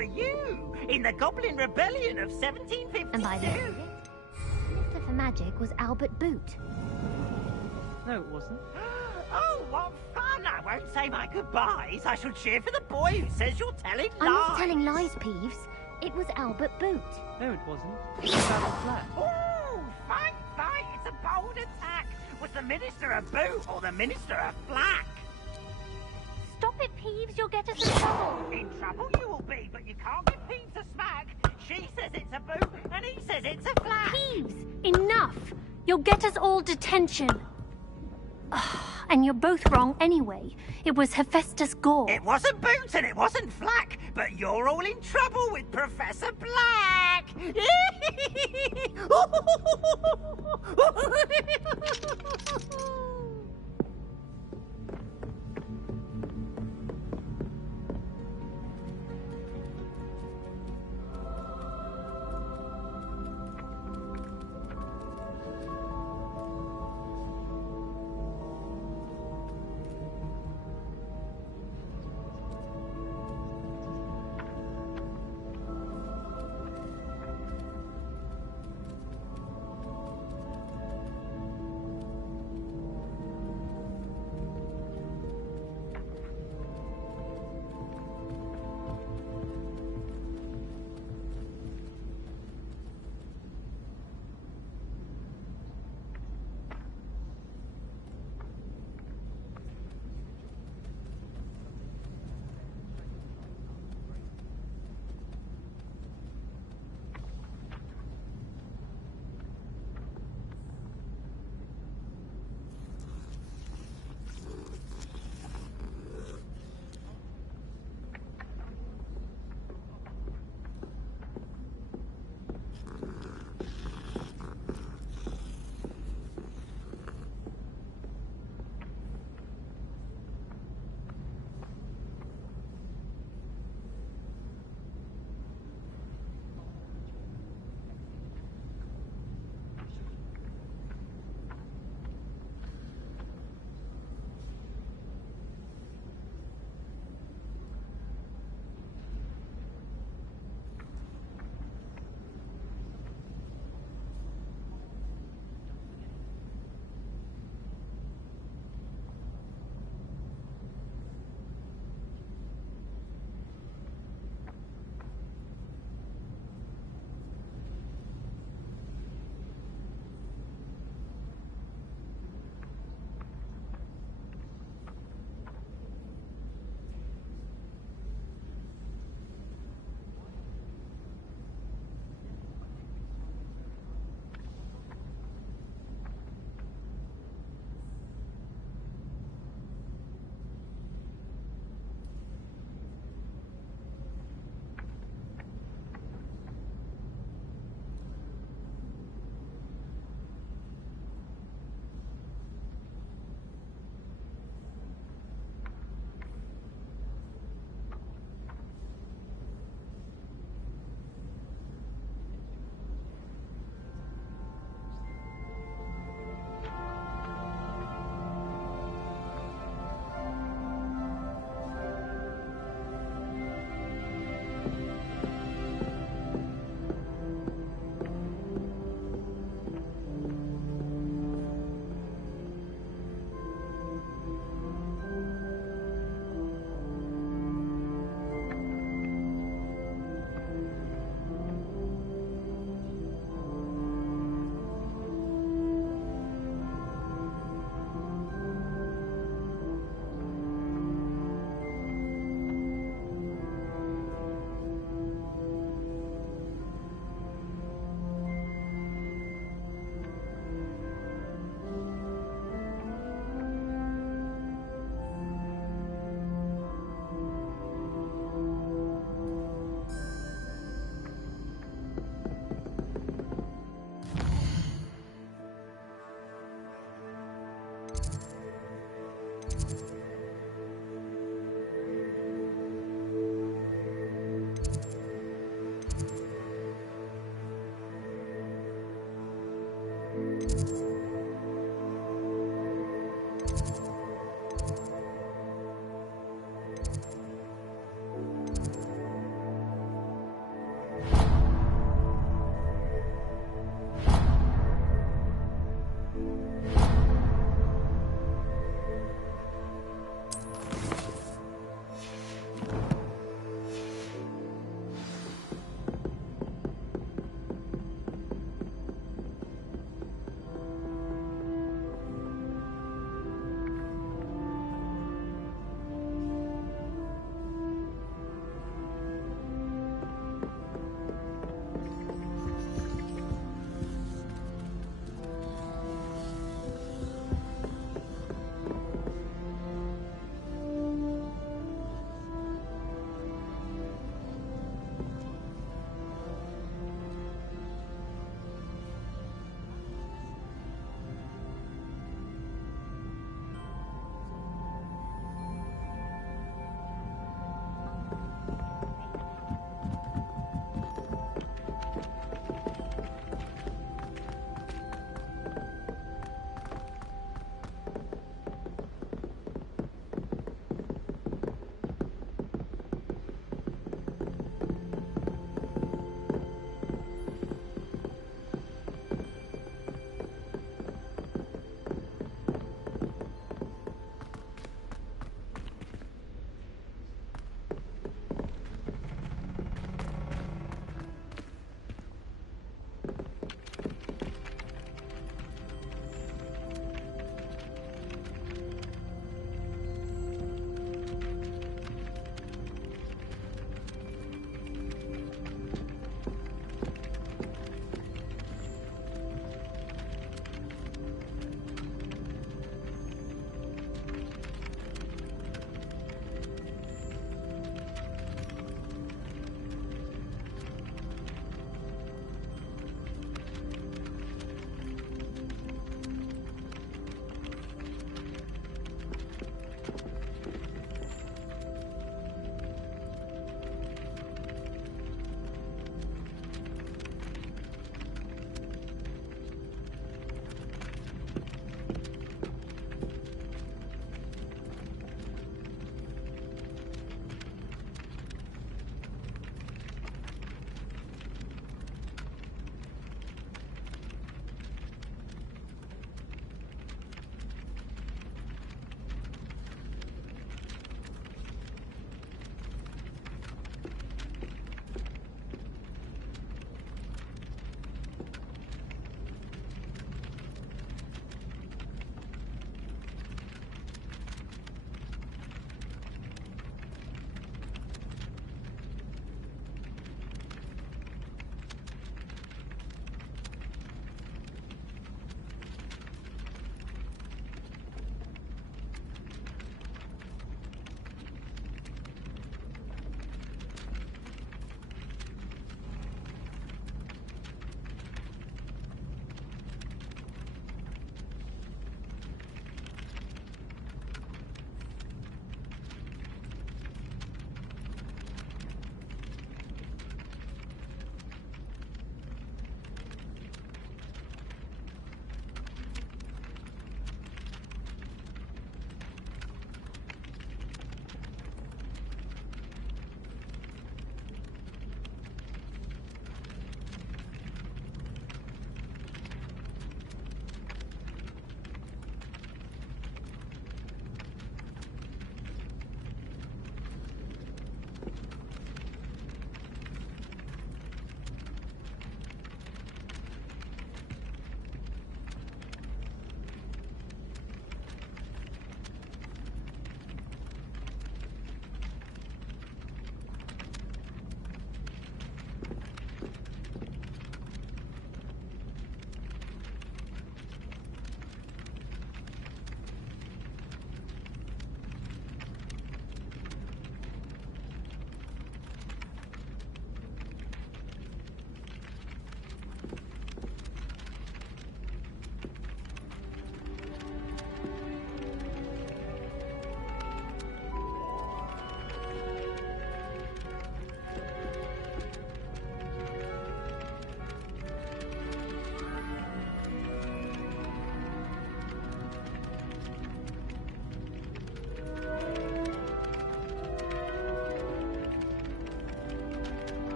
were you in the Goblin Rebellion of 1752. And by the way, Minister for Magic was Albert Boot. No, it wasn't. Oh, what fun! I won't say my goodbyes. I shall cheer for the boy who says you're telling lies. I'm not telling lies, Peeves. It was Albert Boot. No, it wasn't. It was Albert Black. Oh, fight! It's a bold attack. Was the Minister a boot or the Minister a black? Stop it, Peeves. You'll get us in trouble. In trouble you will be, but you can't give Peeves a smack. She says it's a boot, and he says it's a flack. Peeves, enough. You'll get us all detention. And you're both wrong anyway. It was Hephaestus Gore. It wasn't boot and it wasn't flack, but you're all in trouble with Professor Black.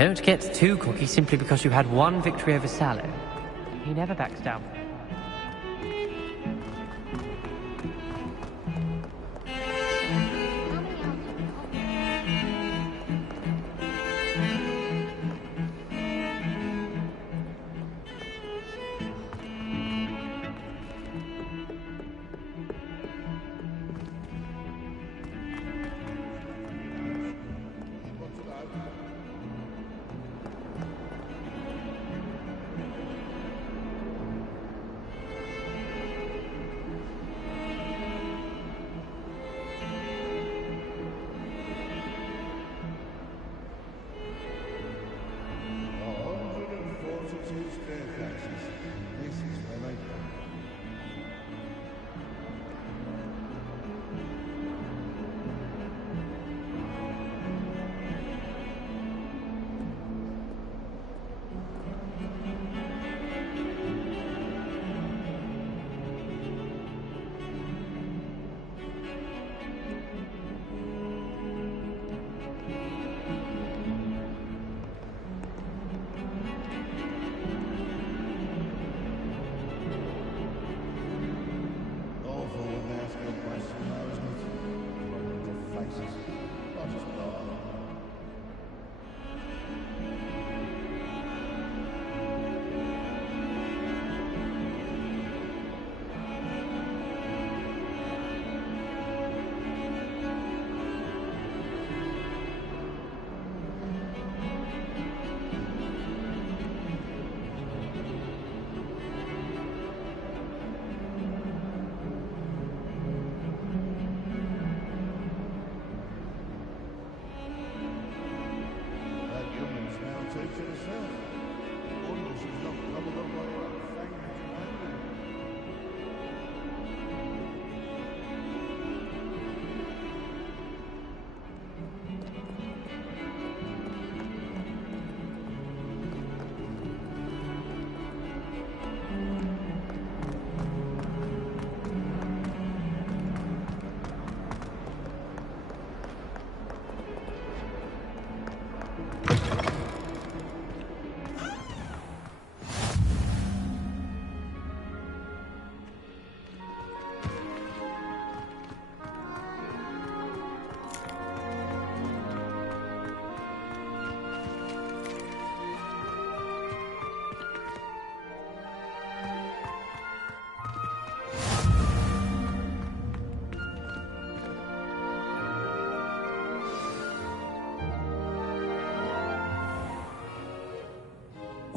Don't get too cocky simply because you had one victory over Sallow. He never backs down.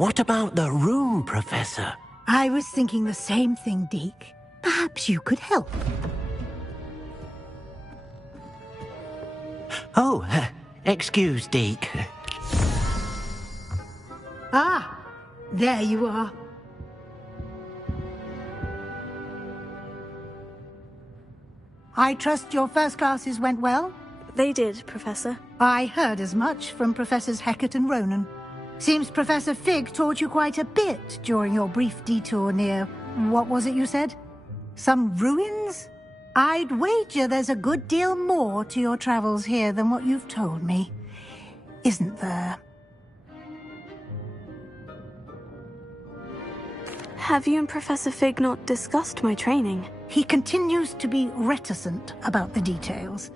What about the room, Professor? I was thinking the same thing, Deke. Perhaps you could help. Oh, excuse, Deke. Ah, there you are. I trust your first classes went well? They did, Professor. I heard as much from Professors Hecat and Ronan. Seems Professor Fig taught you quite a bit during your brief detour near... what was it you said? Some ruins? I'd wager there's a good deal more to your travels here than what you've told me. Isn't there? Have you and Professor Fig not discussed my training? He continues to be reticent about the details,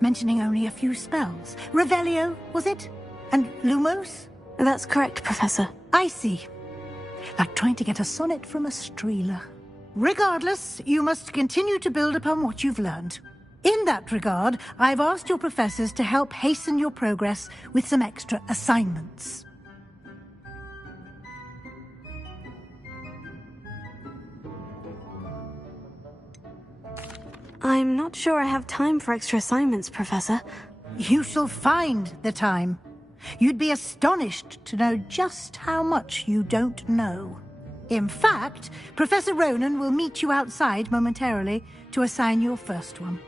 mentioning only a few spells. Revelio, was it? And Lumos? That's correct, Professor. I see. Like trying to get a sonnet from a streeler. Regardless, you must continue to build upon what you've learned. In that regard, I've asked your professors to help hasten your progress with some extra assignments. I'm not sure I have time for extra assignments, Professor. You shall find the time. You'd be astonished to know just how much you don't know. In fact, Professor Ronan will meet you outside momentarily to assign your first one.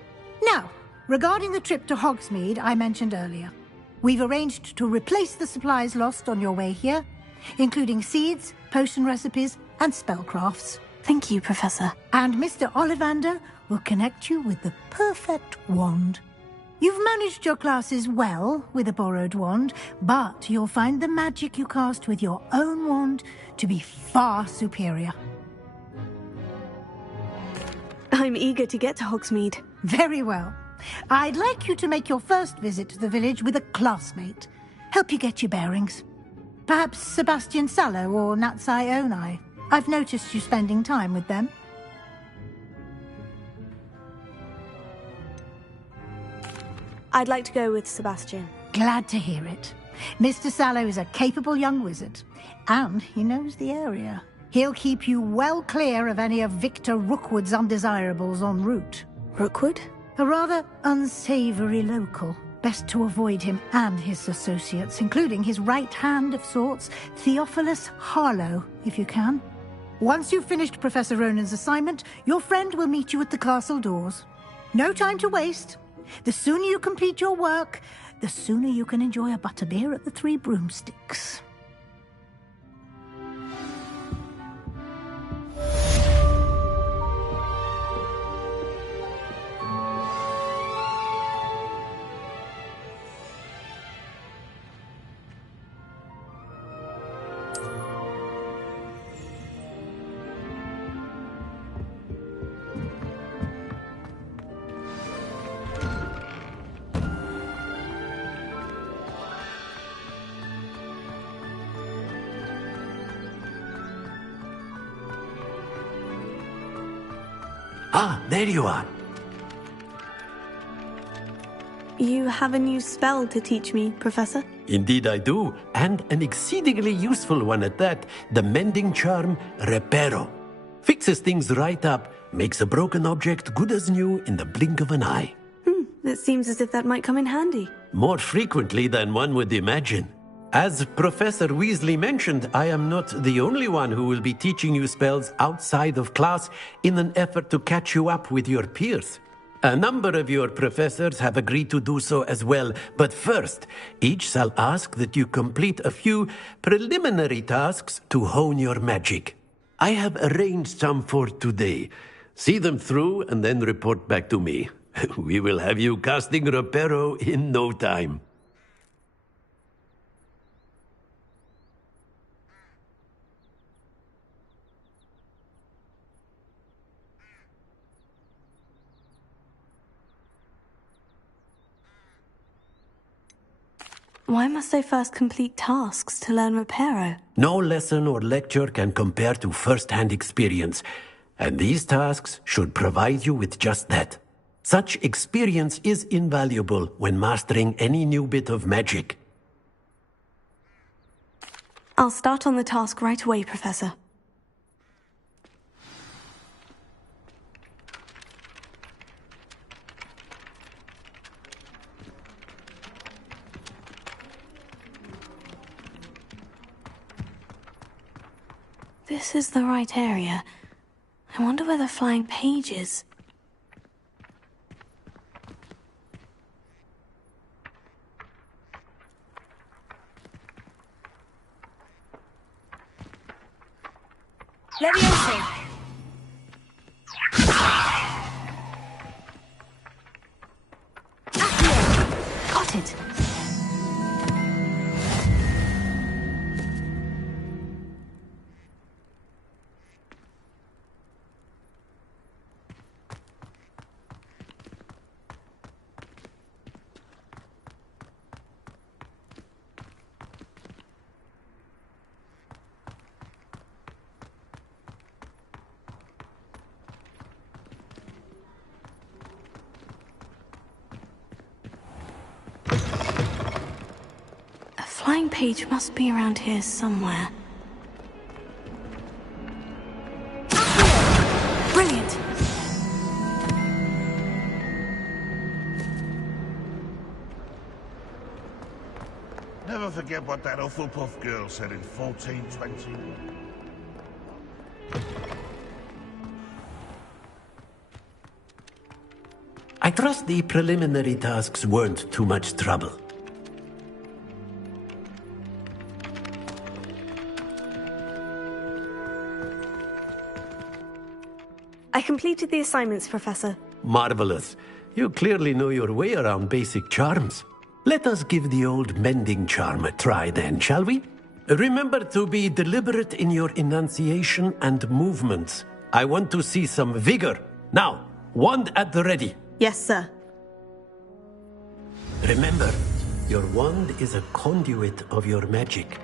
Now, regarding the trip to Hogsmeade I mentioned earlier, we've arranged to replace the supplies lost on your way here, including seeds, potion recipes, and spellcrafts. Thank you, Professor. And Mr. Ollivander will connect you with the perfect wand. You've managed your classes well with a borrowed wand, but you'll find the magic you cast with your own wand to be far superior. I'm eager to get to Hogsmeade. Very well. I'd like you to make your first visit to the village with a classmate. Help you get your bearings. Perhaps Sebastian Sallow or Natsai Onai. I've noticed you spending time with them. I'd like to go with Sebastian. Glad to hear it. Mr. Sallow is a capable young wizard, and he knows the area. He'll keep you well clear of any of Victor Rookwood's undesirables en route. Rookwood? A rather unsavory local. Best to avoid him and his associates, including his right hand of sorts, Theophilus Harlow, if you can. Once you've finished Professor Ronan's assignment, your friend will meet you at the castle doors. No time to waste. The sooner you complete your work, the sooner you can enjoy a butterbeer at the Three Broomsticks. Ah, there you are. You have a new spell to teach me, Professor? Indeed I do, and an exceedingly useful one at that. The mending charm, Reparo. Fixes things right up, makes a broken object good as new in the blink of an eye. It seems as if that might come in handy. More frequently than one would imagine. As Professor Weasley mentioned, I am not the only one who will be teaching you spells outside of class in an effort to catch you up with your peers. A number of your professors have agreed to do so as well, but first, each shall ask that you complete a few preliminary tasks to hone your magic. I have arranged some for today. See them through and then report back to me. We will have you casting Reparo in no time. Why must I first complete tasks to learn Reparo? No lesson or lecture can compare to first-hand experience, and these tasks should provide you with just that. Such experience is invaluable when mastering any new bit of magic. I'll start on the task right away, Professor. This is the right area. I wonder where the flying page is. Leviosa! Got it! Flying page must be around here somewhere. Brilliant! Never forget what that Hufflepuff girl said in 1420. I trust the preliminary tasks weren't too much trouble. I completed the assignments, Professor. Marvelous. You clearly know your way around basic charms. Let us give the old mending charm a try then, shall we? Remember to be deliberate in your enunciation and movements. I want to see some vigor. Now, wand at the ready. Yes, sir. Remember, your wand is a conduit of your magic.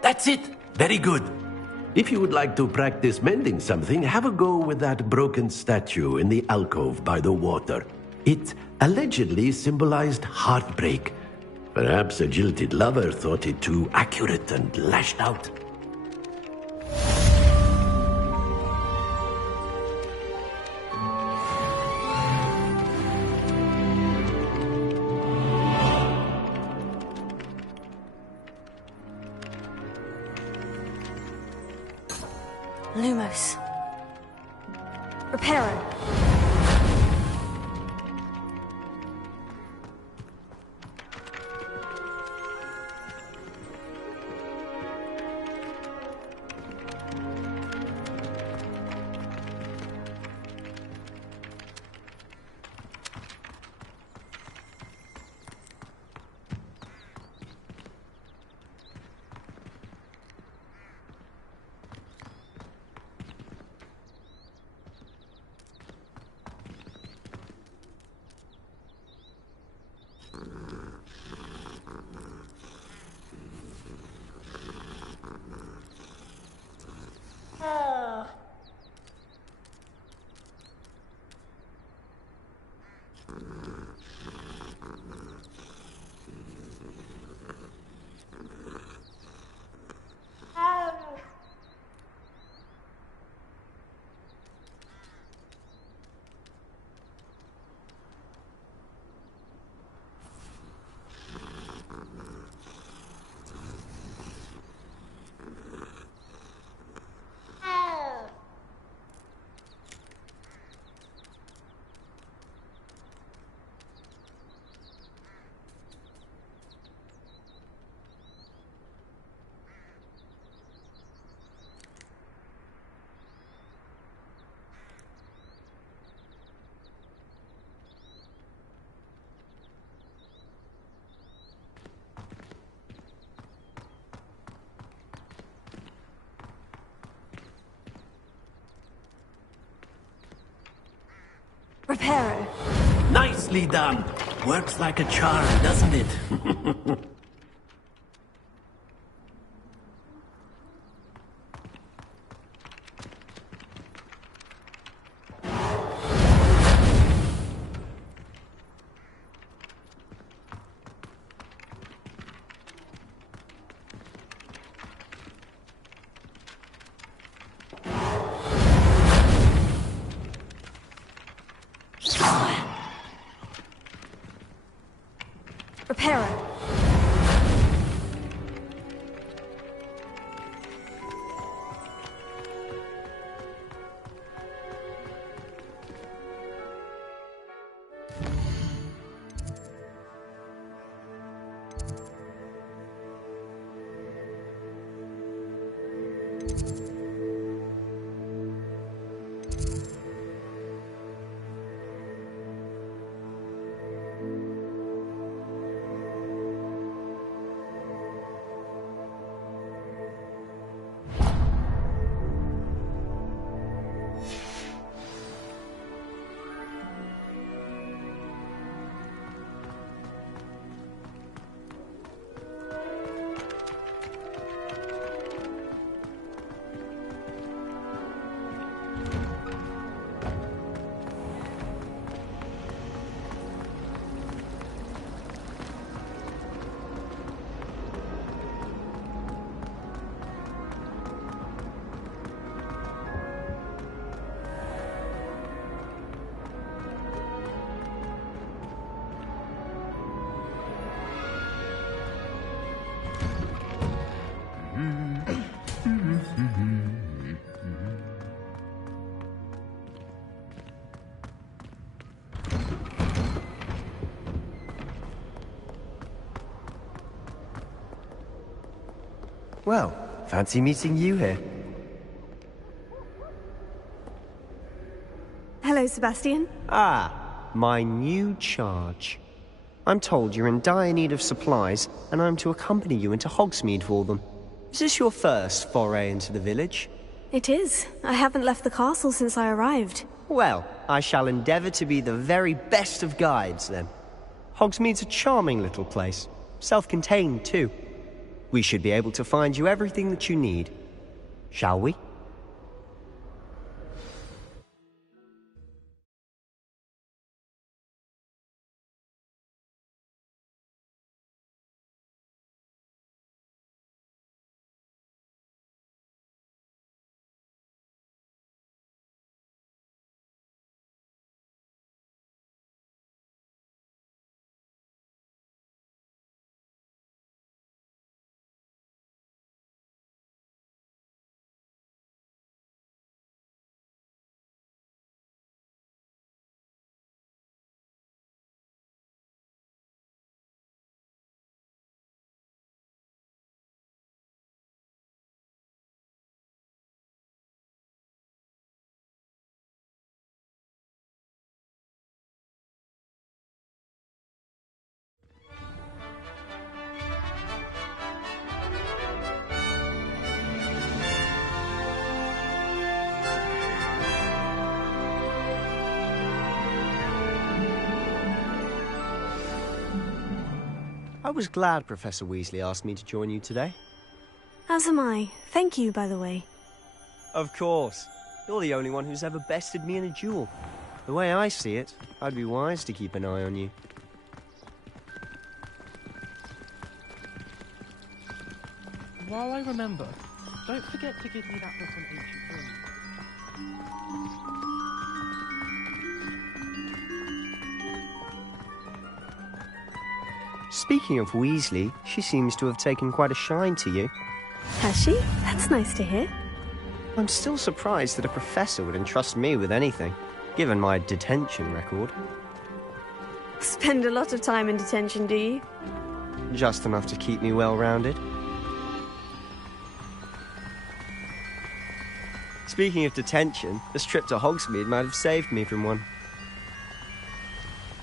That's it. Very good. If you would like to practice mending something, have a go with that broken statue in the alcove by the water. It allegedly symbolized heartbreak. Perhaps a jilted lover thought it too accurate and lashed out. Lumos. Reparo. Reparo. Nicely done. Works like a charm, doesn't it? Reparo. Well, fancy meeting you here. Hello, Sebastian. Ah, my new charge. I'm told you're in dire need of supplies, and I'm to accompany you into Hogsmeade for them. Is this your first foray into the village? It is. I haven't left the castle since I arrived. Well, I shall endeavour to be the very best of guides, then. Hogsmeade's a charming little place. Self-contained, too. We should be able to find you everything that you need. Shall we? I was glad Professor Weasley asked me to join you today. As am I. Thank you, by the way. Of course. You're the only one who's ever bested me in a duel. The way I see it, I'd be wise to keep an eye on you. While I remember, don't forget to give me that book on ancient Rome. Speaking of Weasley, she seems to have taken quite a shine to you. Has she? That's nice to hear. I'm still surprised that a professor would entrust me with anything, given my detention record. Spend a lot of time in detention, do you? Just enough to keep me well-rounded. Speaking of detention, this trip to Hogsmeade might have saved me from one.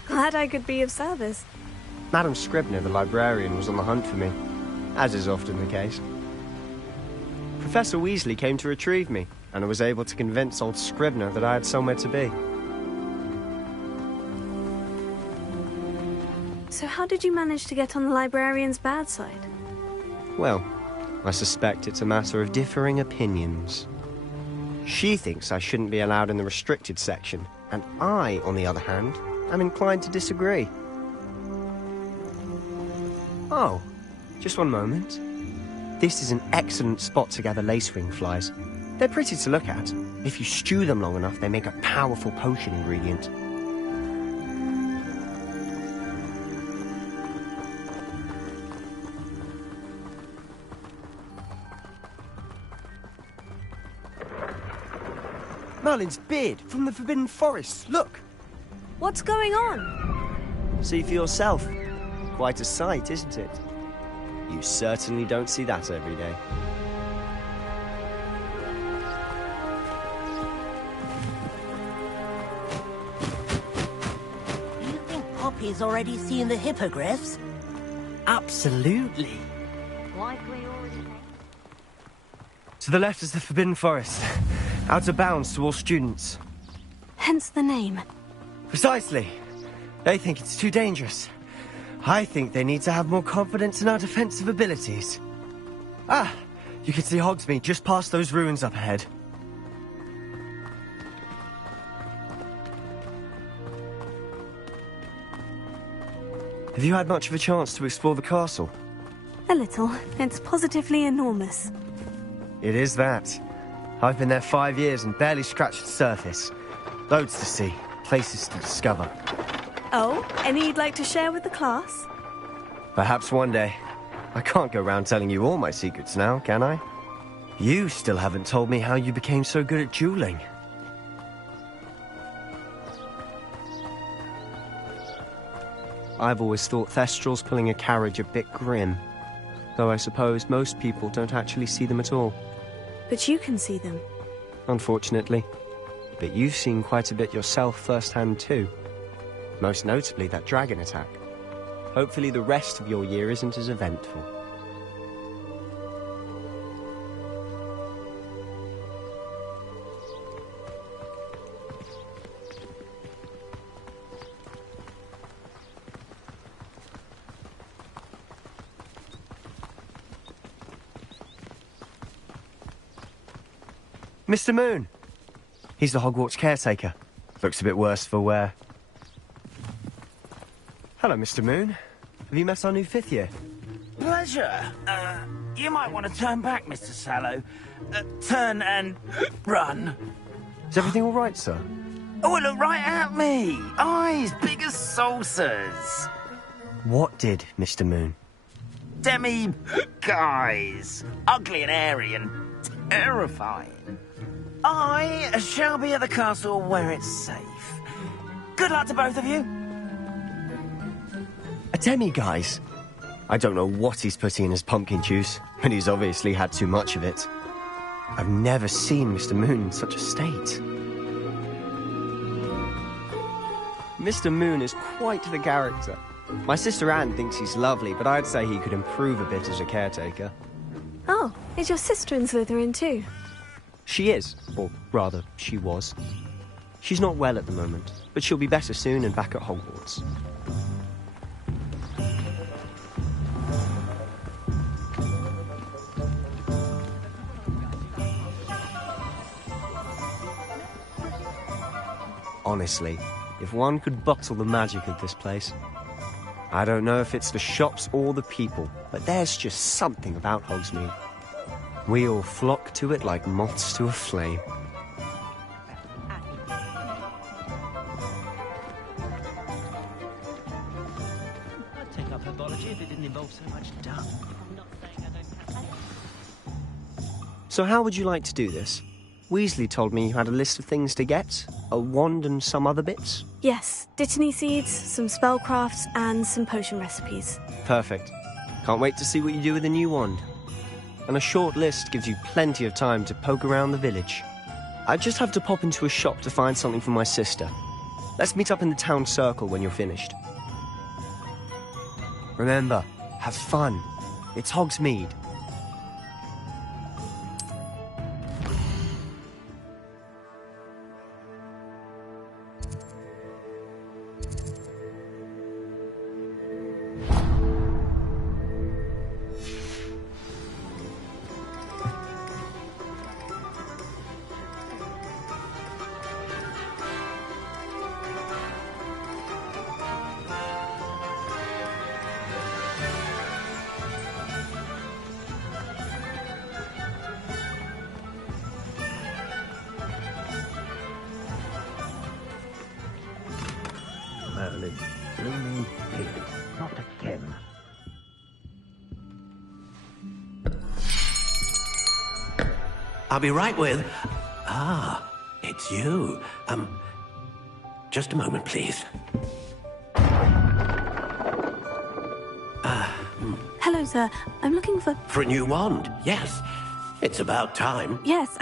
Glad I could be of service. Madam Scribner, the librarian, was on the hunt for me, as is often the case. Professor Weasley came to retrieve me, and I was able to convince old Scribner that I had somewhere to be. So how did you manage to get on the librarian's bad side? Well, I suspect it's a matter of differing opinions. She thinks I shouldn't be allowed in the restricted section, and I, on the other hand, am inclined to disagree. Oh, just one moment. This is an excellent spot to gather lacewing flies. They're pretty to look at. If you stew them long enough, they make a powerful potion ingredient. Merlin's beard from the Forbidden Forest, look! What's going on? See for yourself. Quite a sight, isn't it? You certainly don't see that every day. Do you think Poppy's already seen the hippogriffs? Absolutely. Likely already. To the left is the Forbidden Forest. Out of bounds to all students. Hence the name. Precisely. They think it's too dangerous. I think they need to have more confidence in our defensive abilities. Ah, you can see Hogsmeade just past those ruins up ahead. Have you had much of a chance to explore the castle? A little. It's positively enormous. It is that. I've been there 5 years and barely scratched the surface. Loads to see, places to discover. Oh, any you'd like to share with the class? Perhaps one day. I can't go around telling you all my secrets now, can I? You still haven't told me how you became so good at dueling. I've always thought Thestral's pulling a carriage a bit grim. Though I suppose most people don't actually see them at all. But you can see them. Unfortunately. But you've seen quite a bit yourself firsthand too. Most notably that dragon attack. Hopefully the rest of your year isn't as eventful. Mr. Moon! He's the Hogwarts caretaker. Looks a bit worse for wear. Hello, Mr. Moon. Have you met our new 5th year? Pleasure. You might want to turn back, Mr. Sallow. Turn and run. Is everything all right, sir? Oh, look right at me. Eyes big as saucers. What did, Mr. Moon? Guys. Ugly and airy and terrifying. I shall be at the castle where it's safe. Good luck to both of you. A demi-guise? I don't know what he's putting in his pumpkin juice, but he's obviously had too much of it. I've never seen Mr. Moon in such a state. Mr. Moon is quite the character. My sister Anne thinks he's lovely, but I'd say he could improve a bit as a caretaker. Oh, is your sister in Slytherin too? She is, or rather, she was. She's not well at the moment, but she'll be better soon and back at Hogwarts. Honestly, if one could bottle the magic of this place. I don't know if it's the shops or the people, but there's just something about Hogsmeade. We all flock to it like moths to a flame. I'd take up herbology if it didn't involve so much dung. So how would you like to do this? Weasley told me you had a list of things to get, a wand and some other bits. Yes, Dittany seeds, some spellcrafts, and some potion recipes. Perfect. Can't wait to see what you do with the new wand. And a short list gives you plenty of time to poke around the village. I just have to pop into a shop to find something for my sister. Let's meet up in the town circle when you're finished. Remember, have fun. It's Hogsmeade. Blooming pig. Not again. I'll be right with... Ah, it's you. Just a moment, please. Hello, sir. I'm looking for... For a new wand, yes. It's about time. Yes,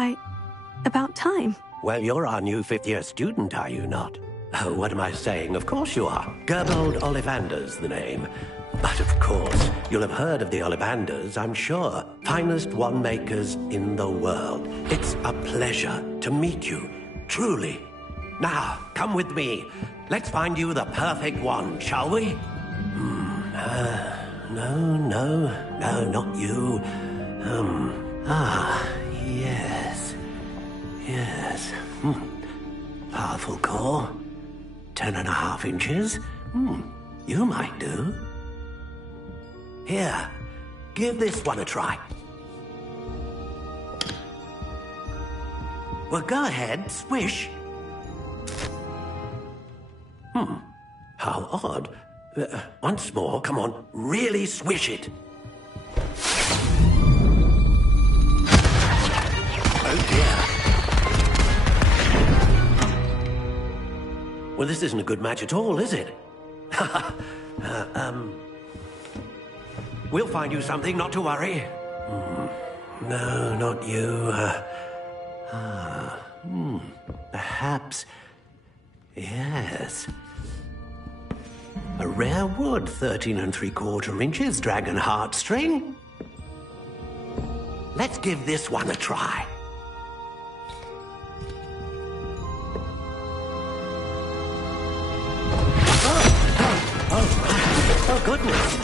about time. Well, you're our new 5th-year student, are you not? Oh, what am I saying? Of course you are. Gerbold Ollivander's the name. But of course, you'll have heard of the Ollivanders, I'm sure. Finest wand makers in the world. It's a pleasure to meet you, truly. Now, come with me. Let's find you the perfect wand, shall we? No, not you. Yes. Powerful core. 10.5 inches. You might do. Here, give this one a try. Well, go ahead, swish. How odd. Once more, come on, really swish it. Oh dear. Well, this isn't a good match at all, is it? We'll find you something, not to worry. No, not you. Perhaps... Yes. A rare wood, 13 3/4 inches, dragon heartstring. Let's give this one a try. Oh, goodness.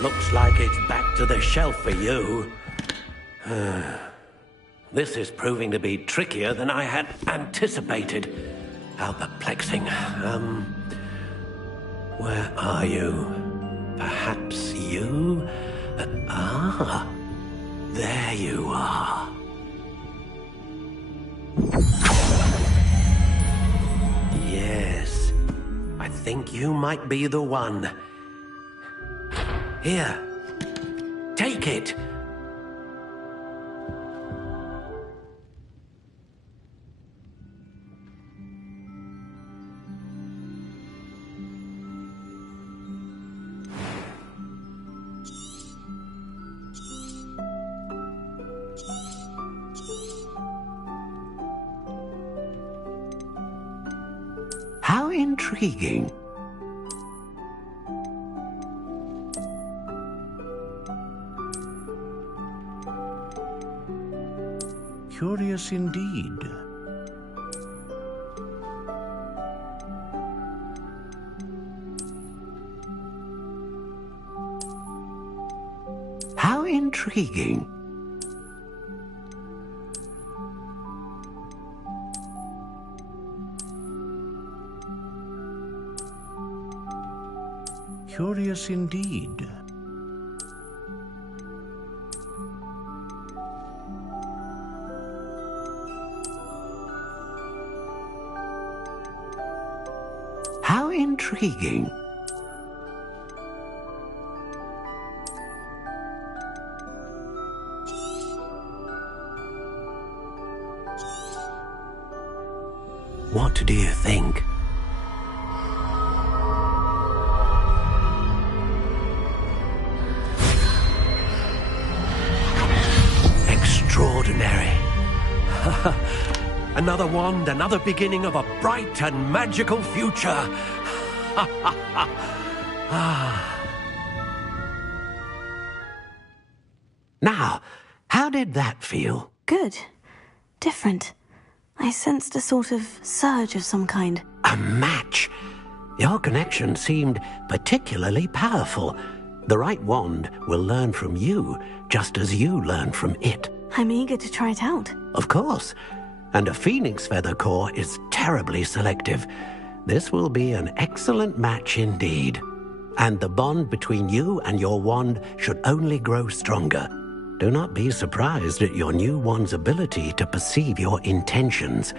Looks like it's back to the shelf for you. This is proving to be trickier than I had anticipated. How perplexing. Where are you? Perhaps you? There you are. Yes, I think you might be the one. Here, take it. How intriguing. Curious indeed. How intriguing. Curious indeed. How intriguing. What do you think? Extraordinary. Another wand, another beginning of a bright and magical future. Now, how did that feel? Good. Different. I sensed a sort of surge of some kind. A match. Your connection seemed particularly powerful. The right wand will learn from you, just as you learn from it. I'm eager to try it out. Of course. And a phoenix feather core is terribly selective. This will be an excellent match indeed. And the bond between you and your wand should only grow stronger. Do not be surprised at your new wand's ability to perceive your intentions,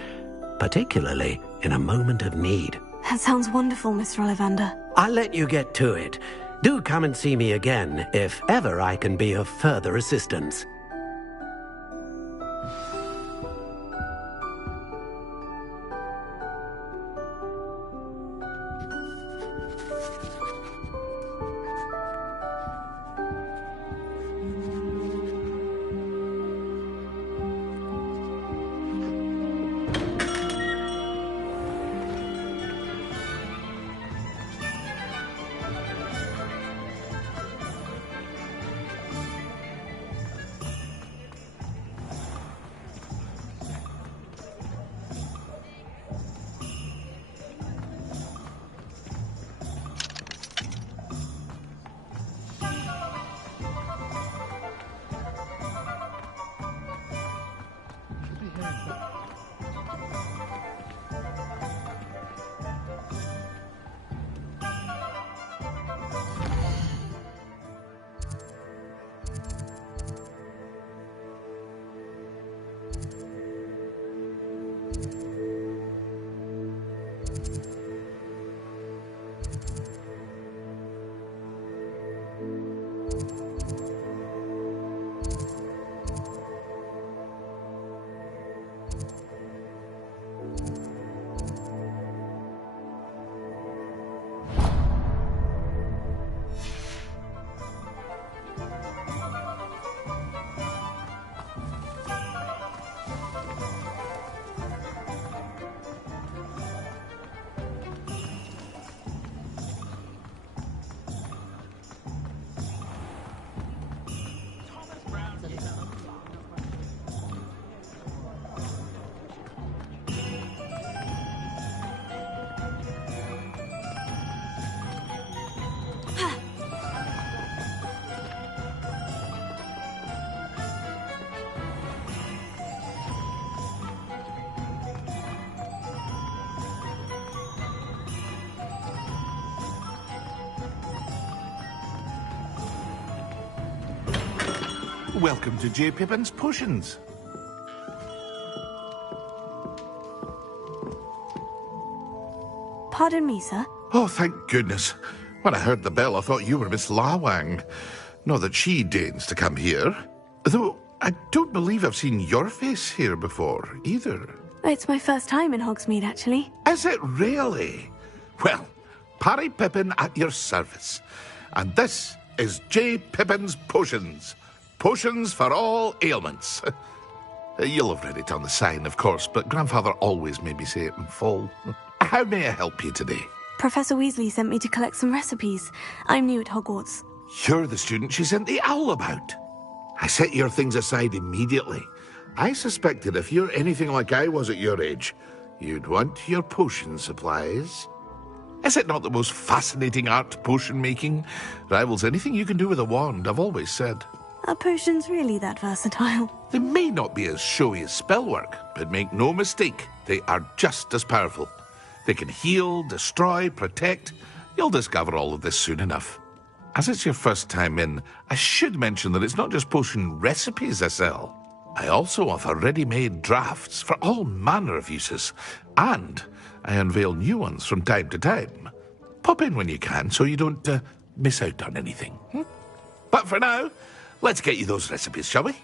particularly in a moment of need. That sounds wonderful, Mr. Ollivander. I'll let you get to it. Do come and see me again if ever I can be of further assistance. Welcome to J. Pippin's Potions. Pardon me, sir. Oh, thank goodness. When I heard the bell, I thought you were Miss Lawang. Not that she deigns to come here. Though I don't believe I've seen your face here before, either. It's my first time in Hogsmeade, actually. Is it really? Well, Parry Pippin at your service. And this is J. Pippin's Potions. Potions for all ailments. You'll have read it on the sign, of course, but Grandfather always made me say it in full. How may I help you today? Professor Weasley sent me to collect some recipes. I'm new at Hogwarts. You're the student she sent the owl about. I set your things aside immediately. I suspected if you're anything like I was at your age, you'd want your potion supplies. Is it not the most fascinating art, potion making? Rivals anything you can do with a wand, I've always said. Are potions really that versatile? They may not be as showy as spellwork, but make no mistake, they are just as powerful. They can heal, destroy, protect. You'll discover all of this soon enough. As it's your first time in, I should mention that it's not just potion recipes I sell. I also offer ready-made drafts for all manner of uses, and I unveil new ones from time to time. Pop in when you can so you don't miss out on anything. But for now, let's get you those recipes, shall we?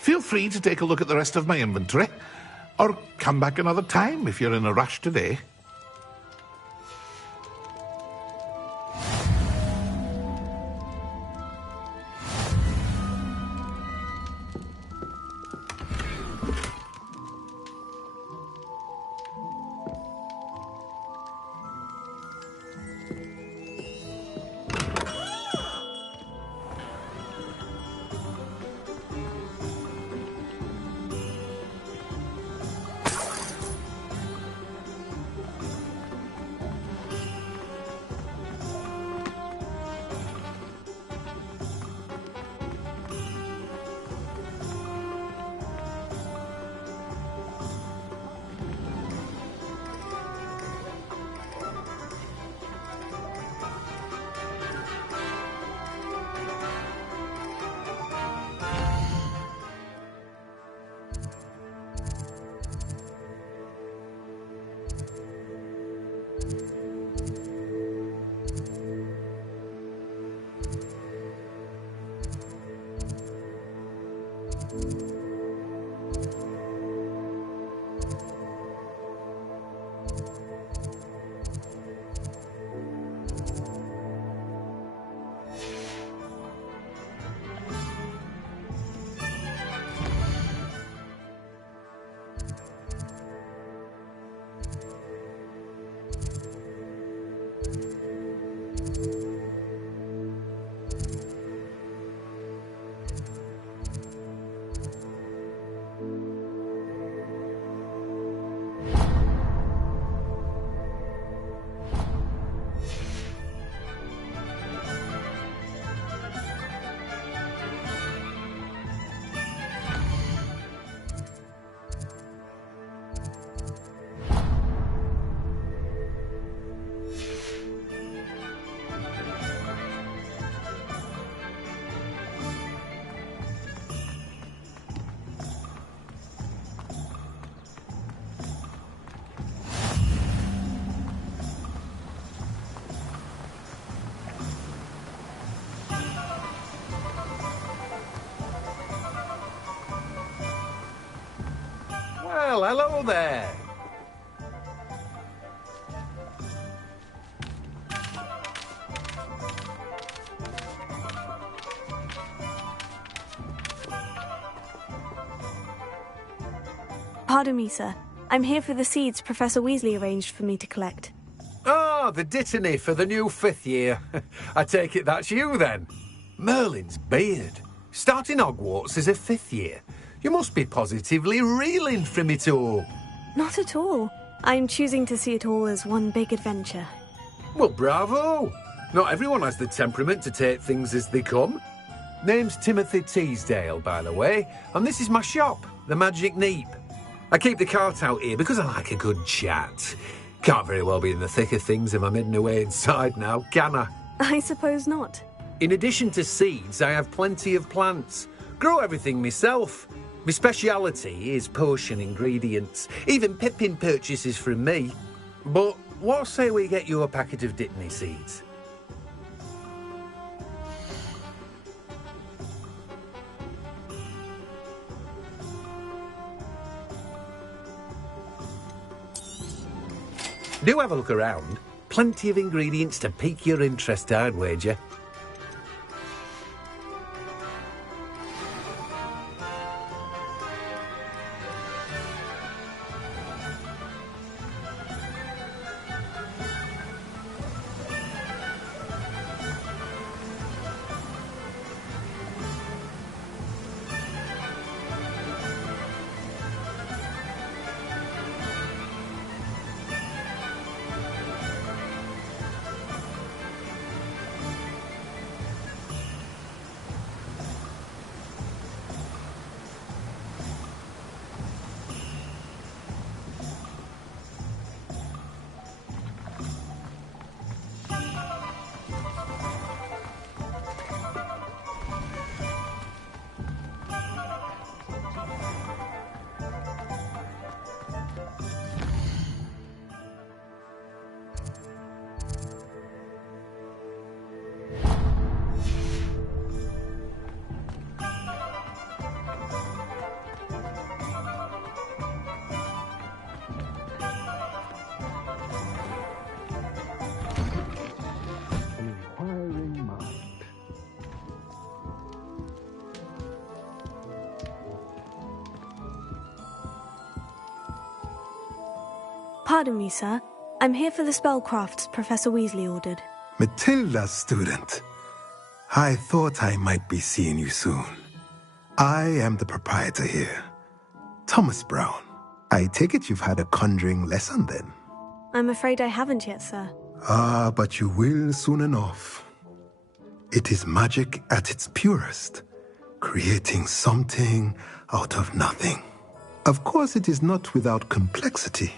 Feel free to take a look at the rest of my inventory, or come back another time if you're in a rush today. Well, hello there. Pardon me, sir. I'm here for the seeds Professor Weasley arranged for me to collect. Ah, the dittany for the new 5th year. I take it that's you, then. Merlin's beard. Starting Hogwarts as a 5th year. You must be positively reeling from it all. Not at all. I'm choosing to see it all as one big adventure. Well, bravo. Not everyone has the temperament to take things as they come. Name's Timothy Teasdale, by the way, and this is my shop, the Magic Neep. I keep the cart out here because I like a good chat. Can't very well be in the thick of things if I'm hidden away inside now, can I? I suppose not. In addition to seeds, I have plenty of plants. Grow everything myself. My speciality is potion ingredients. Even Pippin purchases from me. But what say we get you a packet of dittany seeds? Do have a look around. Plenty of ingredients to pique your interest, I'd wager. Pardon me, sir. I'm here for the spellcrafts Professor Weasley ordered. Matilda's student. I thought I might be seeing you soon. I am the proprietor here, Thomas Brown. I take it you've had a conjuring lesson then? I'm afraid I haven't yet, sir. Ah, but you will soon enough. It is magic at its purest, creating something out of nothing. Of course, it is not without complexity,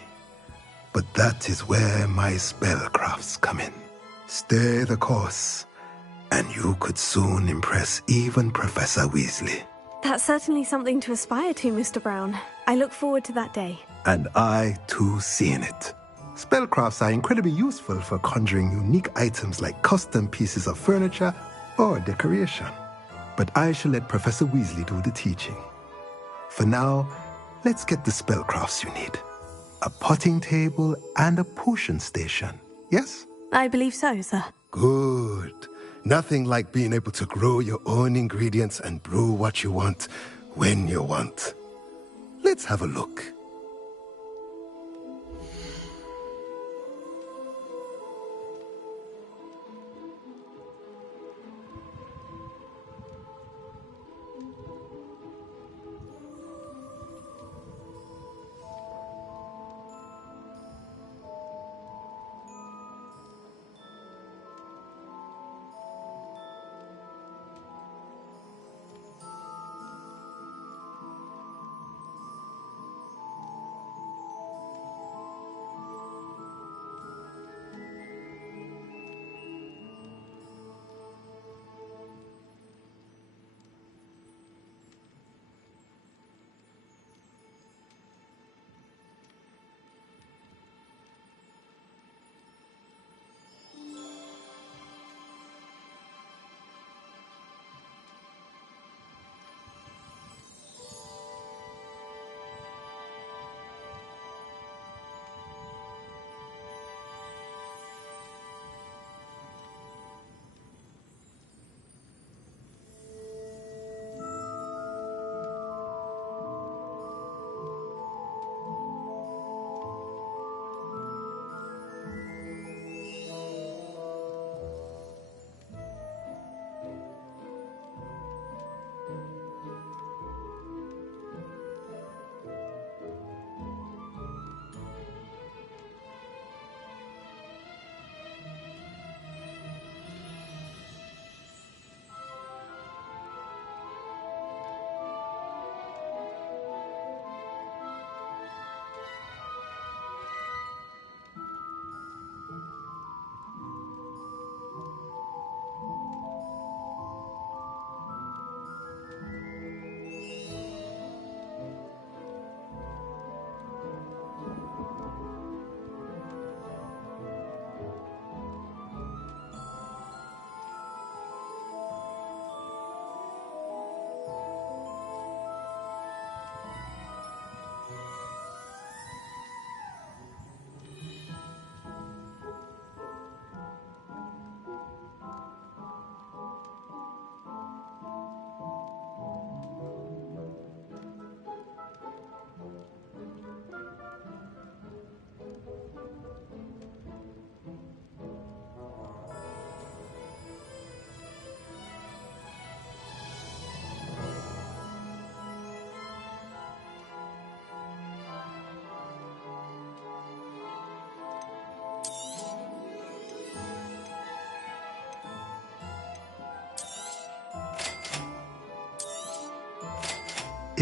but that is where my spellcrafts come in. Stay the course, and you could soon impress even Professor Weasley. That's certainly something to aspire to, Mr. Brown. I look forward to that day. And I, too, seeing it. Spellcrafts are incredibly useful for conjuring unique items like custom pieces of furniture or decoration. But I shall let Professor Weasley do the teaching. For now, let's get the spellcrafts you need. A potting table and a potion station, yes? I believe so, sir. Good. Nothing like being able to grow your own ingredients and brew what you want when you want. Let's have a look.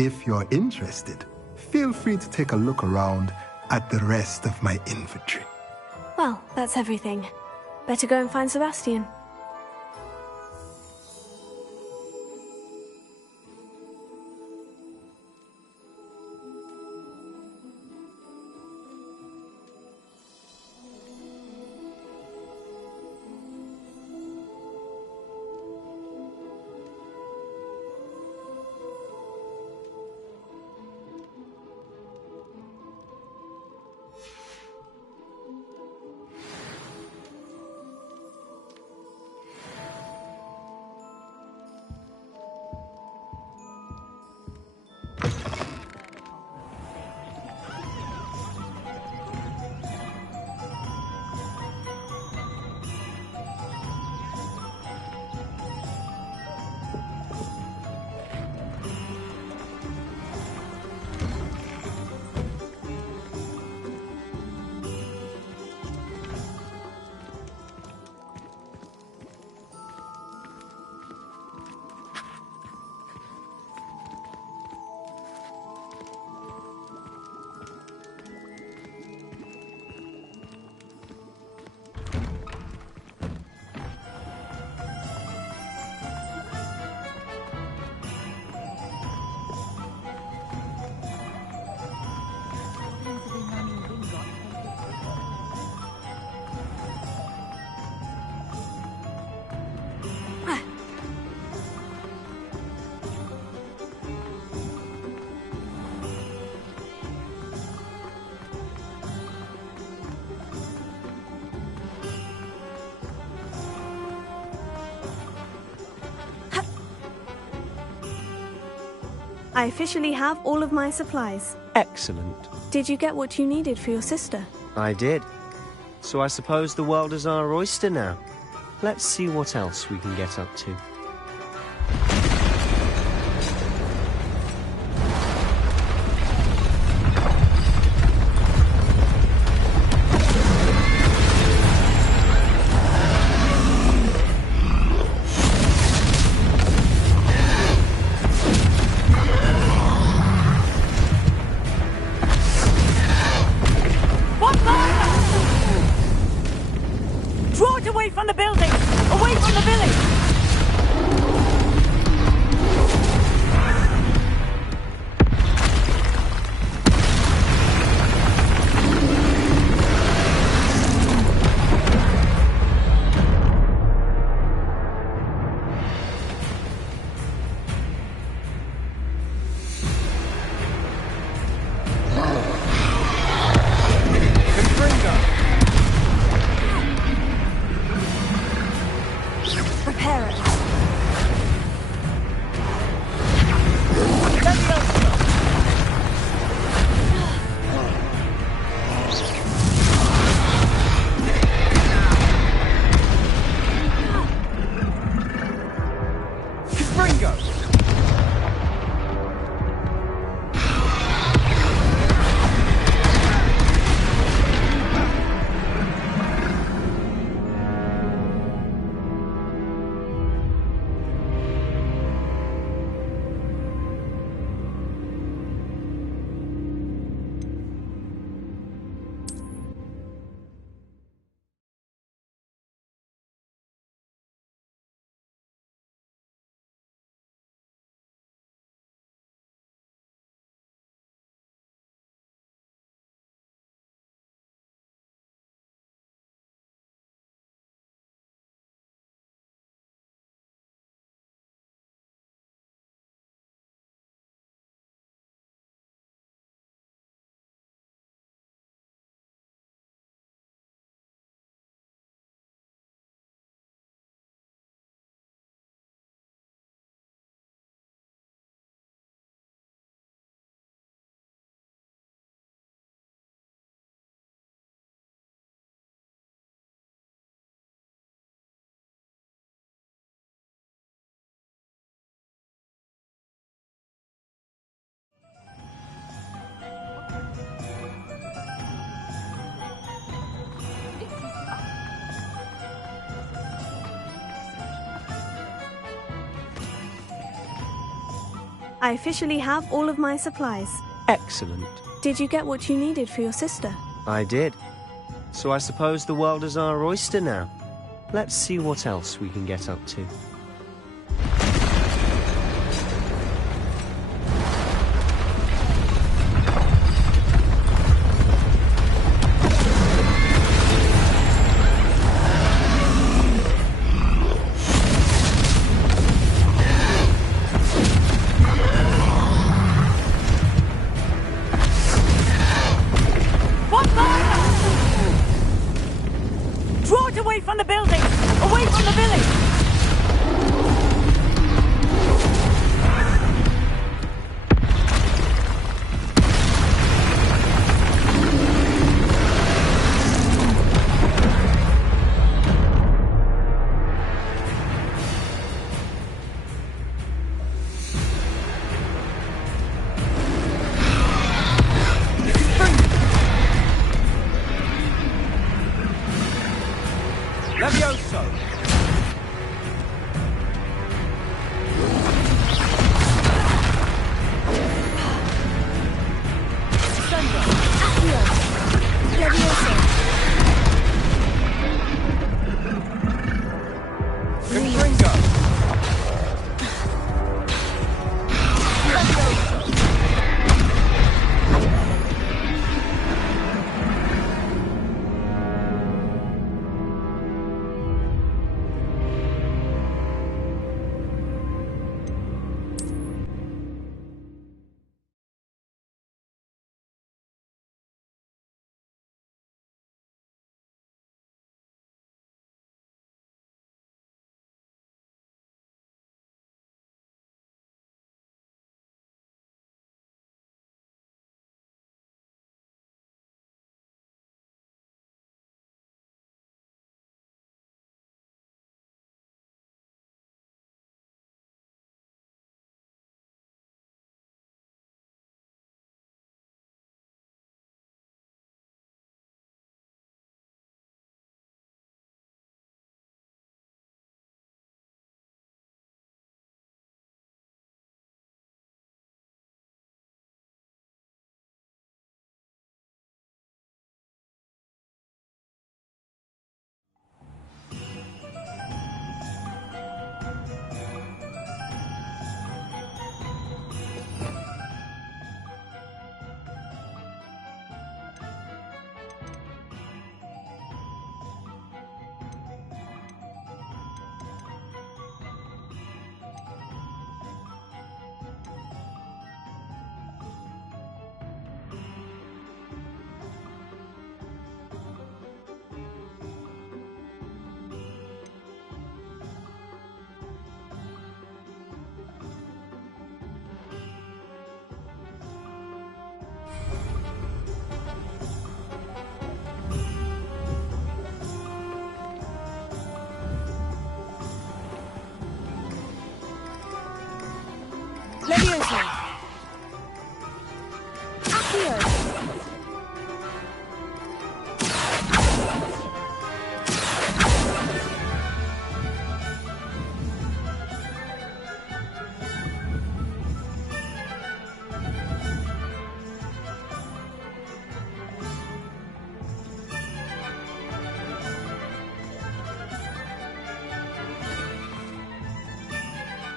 If you're interested, feel free to take a look around at the rest of my inventory. Well, that's everything. Better go and find Sebastian. I officially have all of my supplies. Excellent. Did you get what you needed for your sister? I did. So I suppose the world is our oyster now. Let's see what else we can get up to. Draw it away from the building! Away from the village! Prepare it. I officially have all of my supplies. Excellent. Did you get what you needed for your sister? I did. So I suppose the world is our oyster now. Let's see what else we can get up to. Draw it away from the building! Away from the village! Levioso! Levioso. Accio.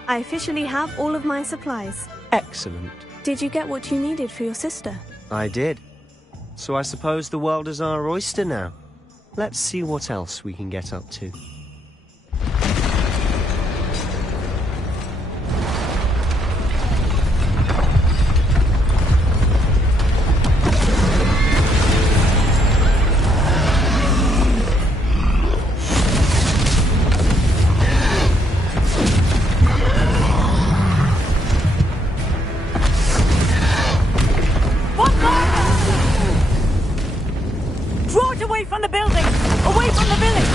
I officially have all of my supplies. Excellent. Did you get what you needed for your sister? I did. So I suppose the world is our oyster now. Let's see what else we can get up to. Away from the building! Away from the village!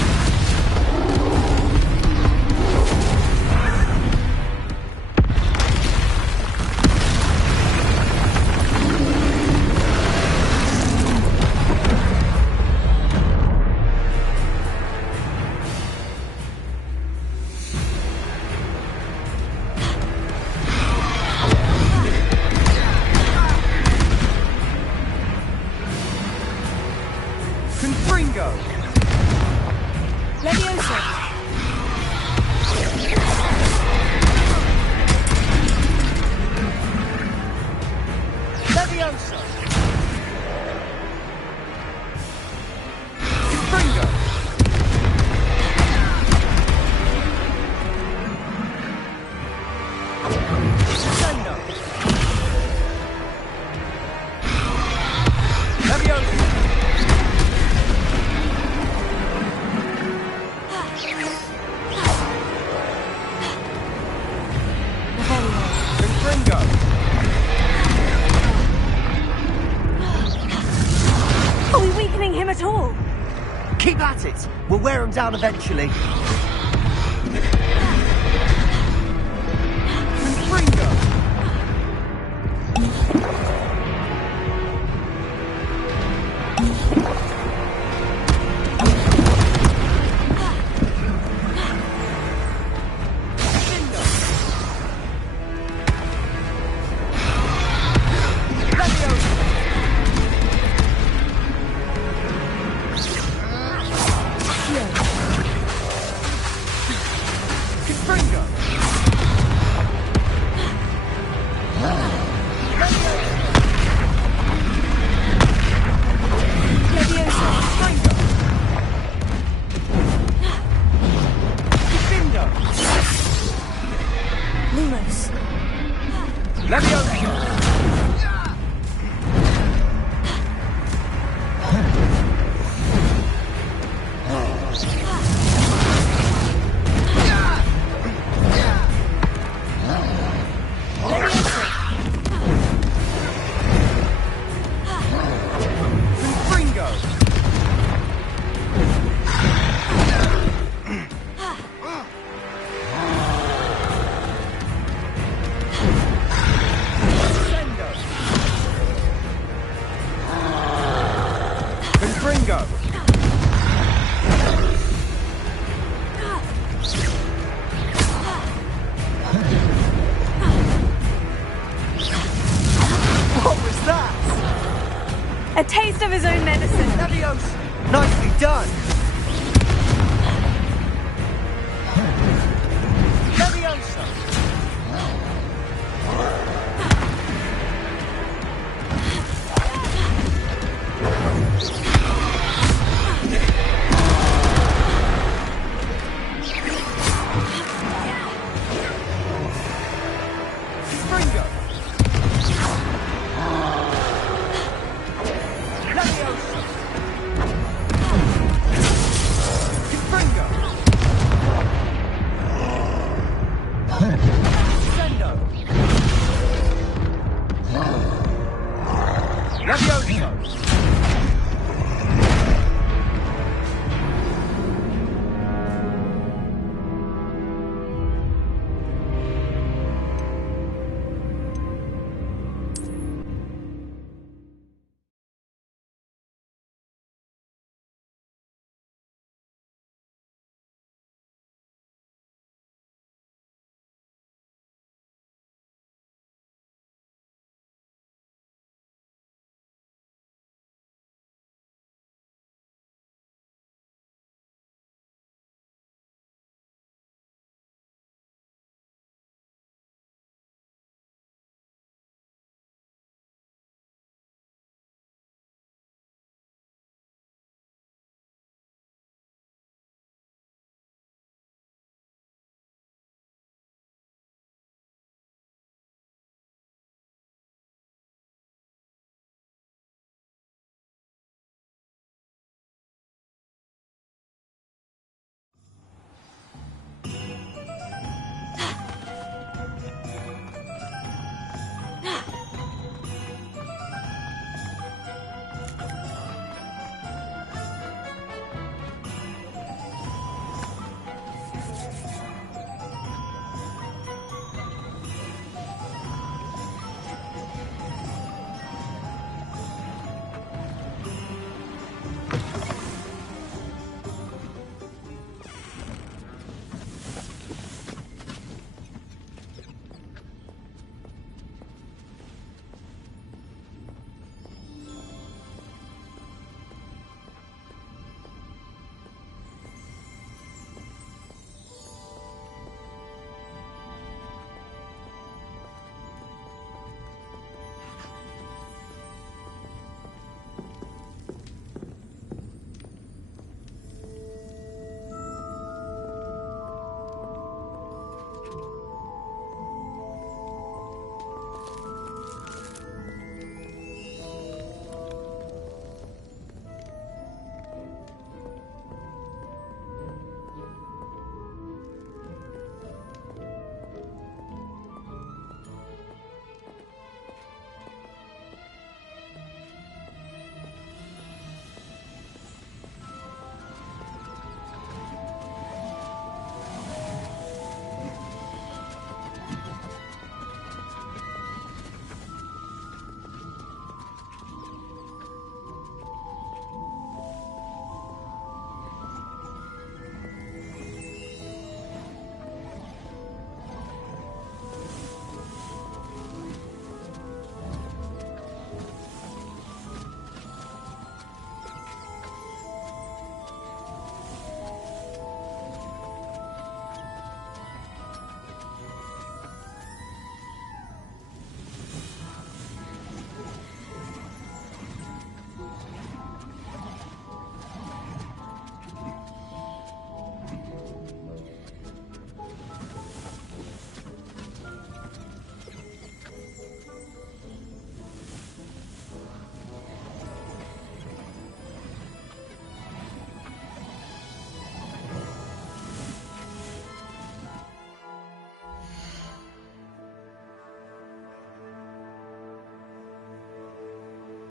Confringo! Levioso! Levioso! Confringo! Sendo! Levioso! Confringo! Are we weakening him at all? Keep at it! We'll wear him down eventually. Confringo! Lumos. Levioso! Confringo! Sendo! Confringo! What was that? A taste of his own medicine. Levioso! Nicely done! Levioso! Confringo! Levioso! Confringo! Sendo! Levioso!